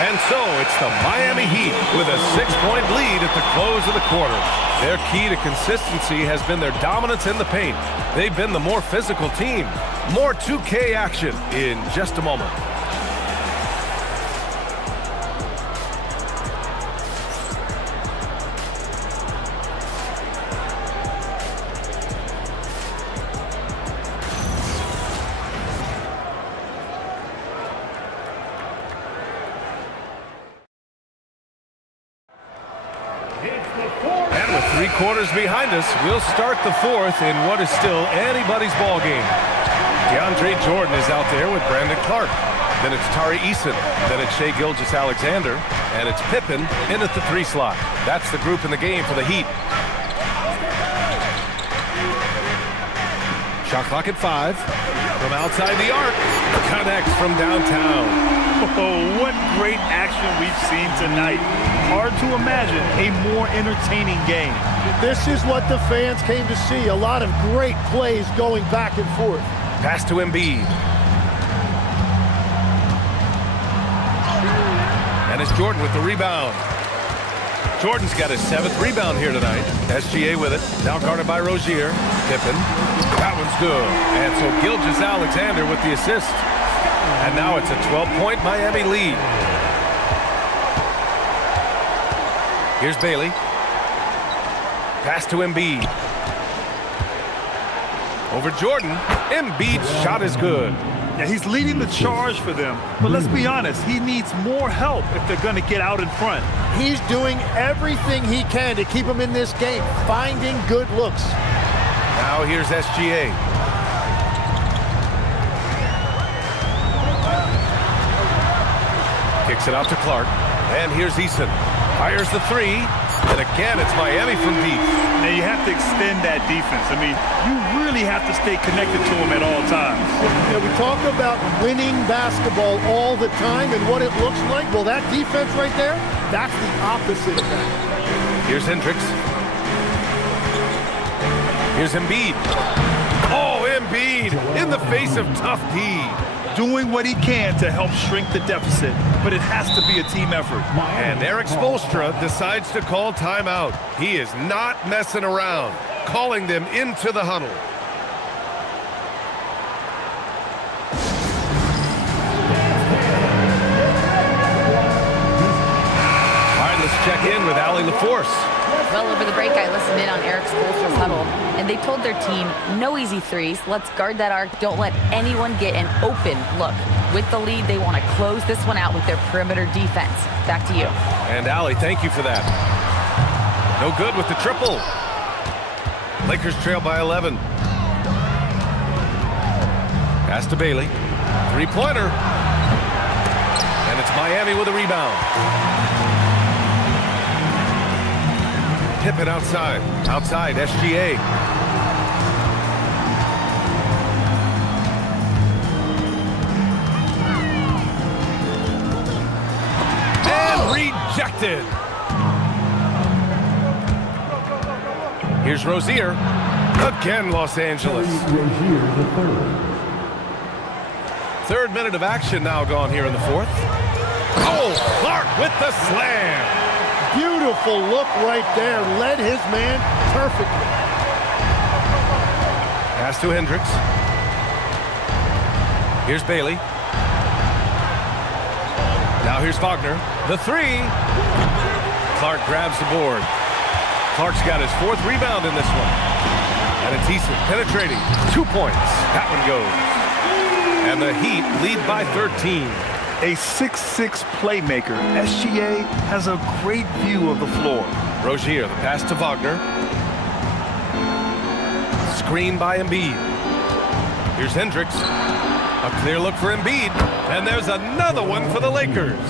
And so it's the Miami Heat with a 6-point lead at the close of the quarter. Their key to consistency has been their dominance in the paint. They've been the more physical team. More 2K action in just a moment. And with 3 quarters behind us, we'll start the 4th in what is still anybody's ball game. DeAndre Jordan is out there with Brandon Clark. Then it's Tari Eason. Then it's Shai Gilgeous-Alexander. And it's Pippen in at the 3 slot. That's the group in the game for the Heat. Shot clock at 5. From outside the arc. Connects from downtown. Oh, what great action we've seen tonight. Hard to imagine a more entertaining game. This is what the fans came to see. A lot of great plays going back and forth. Pass to Embiid. And it's Jordan with the rebound. Jordan's got his 7th rebound here tonight. SGA with it. Now guarded by Rozier. Pippen. That one's good. And so Gilgeous-Alexander with the assist. And now it's a 12-point Miami lead. Here's Bailey. Pass to Embiid. Over Jordan. Embiid's shot is good. Yeah, he's leading the charge for them. But let's be honest, he needs more help if they're going to get out in front. He's doing everything he can to keep him in this game, finding good looks. Now here's SGA. Kicks it out to Clark. And here's Eason. Fires the three. And again, it's Miami from deep. Now you have to extend that defense. I mean, you really have to stay connected to him at all times. Yeah, we talk about winning basketball all the time and what it looks like. Well, that defense right there, that's the opposite of that. Here's Hendricks. Here's Embiid. Oh, Embiid in the face of tough D. Doing what he can to help shrink the deficit, but it has to be a team effort. And Eric Spoelstra decides to call timeout. He is not messing around, calling them into the huddle. All right, let's check in with Allie LaForce. Well, over the break, I listened in on Eric Spoelstra's huddle, and they told their team, no easy threes. Let's guard that arc. Don't let anyone get an open look. With the lead, they want to close this one out with their perimeter defense. Back to you. And Allie, thank you for that. No good with the triple. Lakers trail by 11. Pass to Bailey. Three-pointer. And it's Miami with a rebound. Pippen outside. Outside, SGA. And rejected. Here's Rozier. Again, Los Angeles. Third minute of action now gone here in the fourth. Oh, Clark with the slam. Beautiful look right there. Led his man perfectly. Pass to Hendricks. Here's Bailey. Now here's Wagner. The three. Clark grabs the board. Clark's got his fourth rebound in this one. And it's Eason penetrating. 2 points. That one goes. And the Heat lead by 13. A 6'6" playmaker, SGA has a great view of the floor. Rozier, the pass to Wagner. Screen by Embiid. Here's Hendricks. A clear look for Embiid. And there's another one for the Lakers.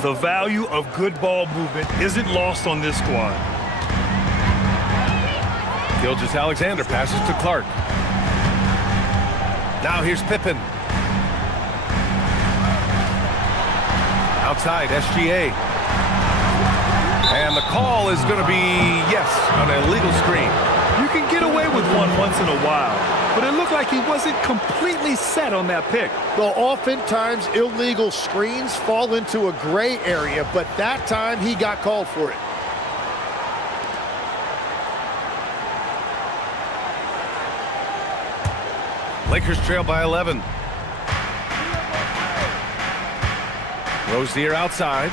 The value of good ball movement isn't lost on this squad. Gilgeous-Alexander passes to Clark. Now here's Pippen. Outside, SGA. And the call is going to be, yes, an illegal screen. You can get away with one once in a while, but it looked like he wasn't completely set on that pick. Well, oftentimes illegal screens fall into a gray area, but that time he got called for it. Lakers trail by 11. Rozier outside.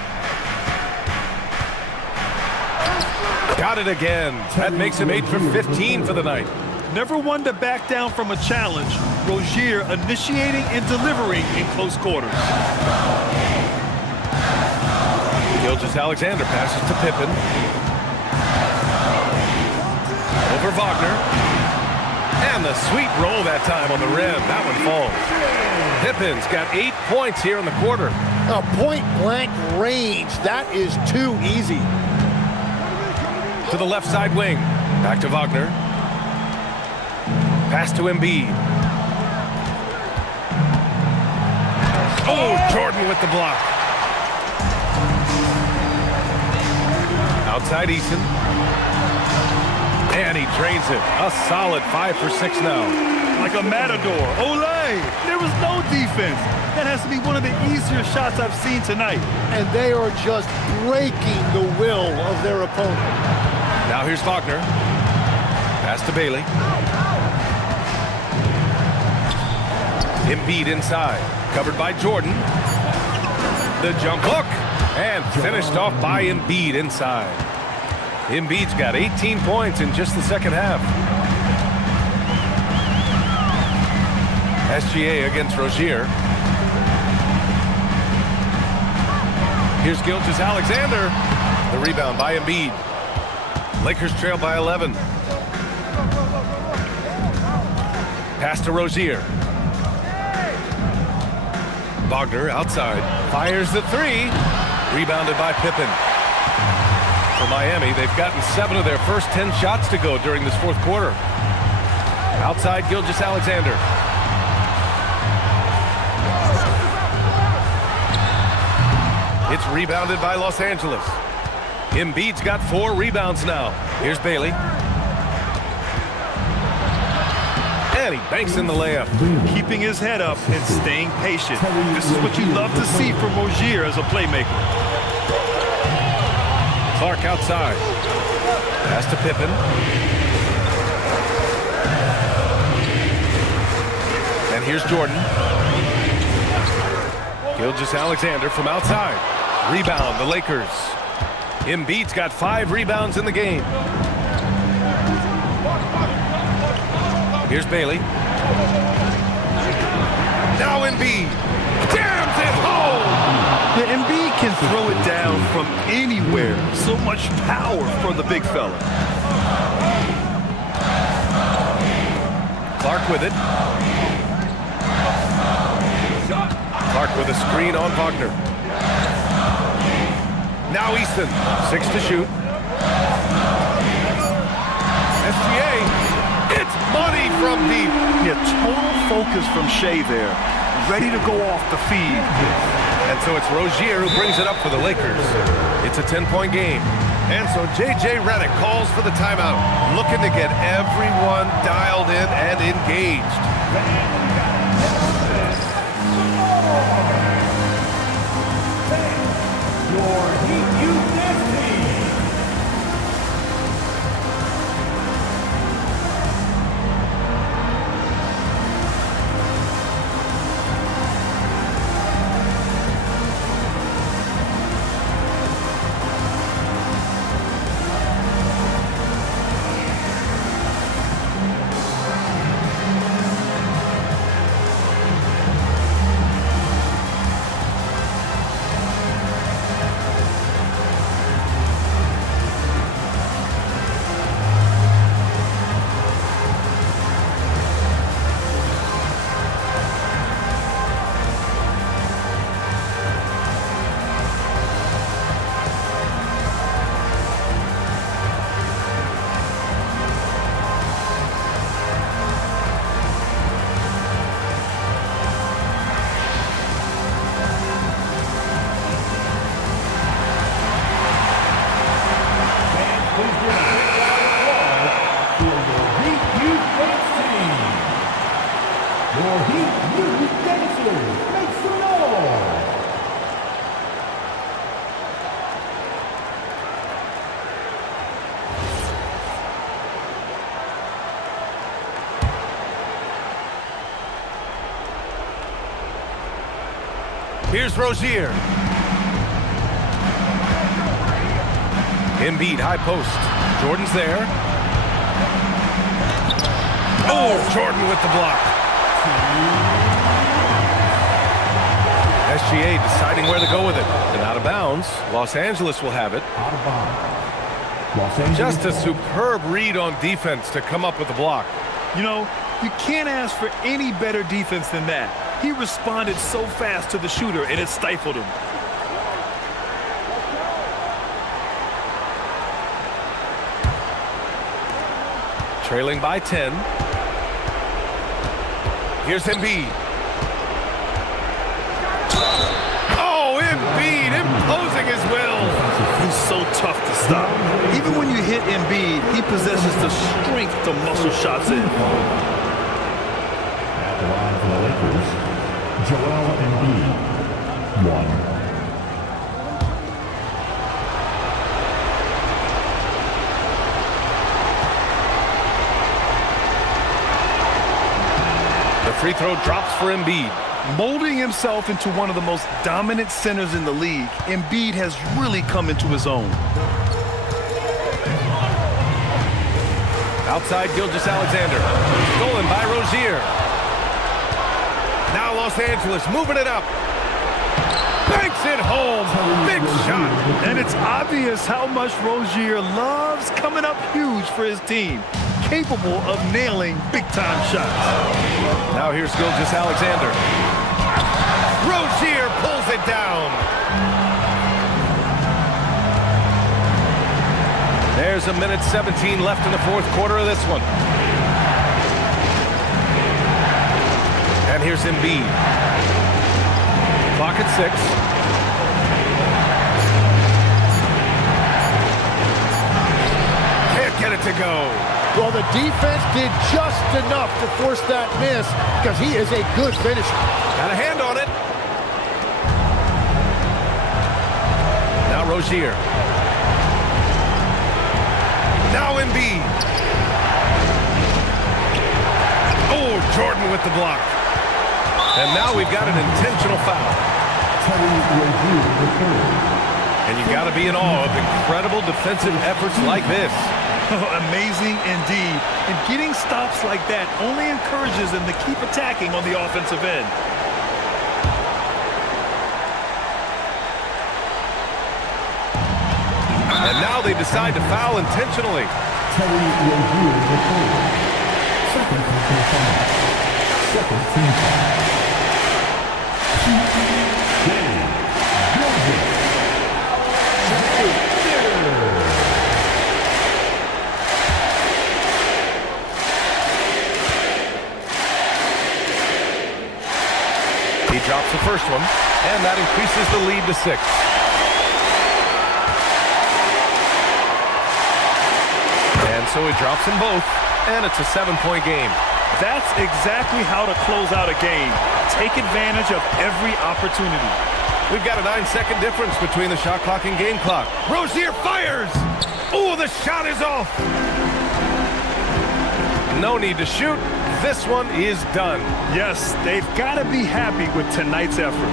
Got it again. That makes him 8 for 15 for the night. Never one to back down from a challenge. Rozier initiating and delivering in close quarters. Gilgeous-Alexander passes to Pippen. Over Wagner. And the sweet roll that time on the rim. That one falls. Pippen's got 8 points here in the quarter. A point-blank range. That is too easy. To the left side wing. Back to Wagner. Pass to Embiid. Oh, Jordan with the block. Outside Eason. And he drains it. A solid 5 for 6 now. Like a matador. Olay! There was no defense. That has to be one of the easier shots I've seen tonight. And they are just breaking the will of their opponent. Now here's Wagner. Pass to Bailey. Embiid inside. Covered by Jordan. The jump hook. And finished off by Embiid inside. Embiid's got 18 points in just the second half. SGA against Rozier. Here's Gilgeous-Alexander. The rebound by Embiid. Lakers trail by 11. Pass to Rozier. Wagner outside. Fires the three. Rebounded by Pippen. For Miami, they've gotten 7 of their first 10 shots to go during this fourth quarter. Outside Gilgeous-Alexander. It's rebounded by Los Angeles. Embiid's got 4 rebounds now. Here's Bailey. And he banks in the layup. Keeping his head up and staying patient. This is what you love to see from Rozier as a playmaker. Clark outside. Pass to Pippen. And here's Jordan. Gilgeous-Alexander from outside. Rebound, the Lakers. Embiid's got 5 rebounds in the game. Here's Bailey. Now Embiid jams it home. Yeah, Embiid can throw it down from anywhere. So much power for the big fella. Clark with it. Clark with a screen on Wagner. Now Easton, 6 to shoot. SGA, it's money from deep. Yeah, total focus from Shea there. Ready to go off the feed. And so it's Rozier who brings it up for the Lakers. It's a 10-point game. And so J.J. Redick calls for the timeout, looking to get everyone dialed in and engaged. Your Heat Youth team. Your Heat Youth Dancers, make some noise! Here's Rozier. Embiid, high post. Jordan's there. Oh, Jordan with the block. SGA deciding where to go with it. And out of bounds, Los Angeles will have it. Out of bounds. Los Angeles. Just a superb read on defense to come up with the block. You know, you can't ask for any better defense than that. He responded so fast to the shooter, and it stifled him. Trailing by 10. Here's Embiid. Oh, Embiid imposing his will. He's so tough to stop. Even when you hit Embiid, he possesses the strength to muscle shots in. At the line for the Lakers, Joel Embiid, 1. Free throw drops for Embiid. Molding himself into one of the most dominant centers in the league, Embiid has really come into his own. Outside Gilgeous-Alexander. Stolen by Rozier. Now Los Angeles moving it up. Banks it home. Big shot. And it's obvious how much Rozier loves coming up huge for his team. Capable of nailing big-time shots. Now here's Gilgeous-Alexander. Rozier pulls it down. There's a minute 17 left in the fourth quarter of this one. And here's Embiid. Clock at 6. Can't get it to go. Well, the defense did just enough to force that miss because he is a good finisher. Got a hand on it. Now Rozier. Now Embiid. Oh, Jordan with the block. And now we've got an intentional foul. And you got to be in awe of incredible defensive efforts like this. Amazing indeed. And getting stops like that only encourages them to keep attacking on the offensive end. And now they decide to foul intentionally. He drops the first one, and that increases the lead to 6. And so he drops them both, and it's a 7-point game. That's exactly how to close out a game. Take advantage of every opportunity. We've got a 9-second difference between the shot clock and game clock. Rozier fires! Oh, the shot is off! No need to shoot. This one is done. Yes, they've got to be happy with tonight's effort.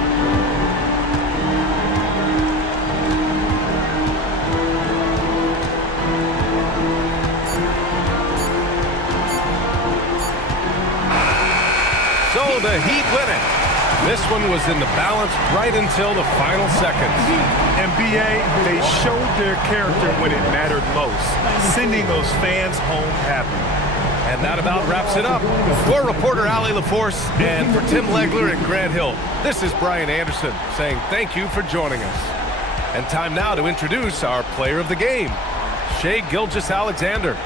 So the Heat win it. This one was in the balance right until the final seconds. NBA, they showed their character when it mattered most, sending those fans home happy. And that about wraps it up. For reporter Allie LaForce and for Tim Legler and Grant Hill, this is Brian Anderson saying thank you for joining us. And time now to introduce our player of the game, Shai Gilgeous-Alexander.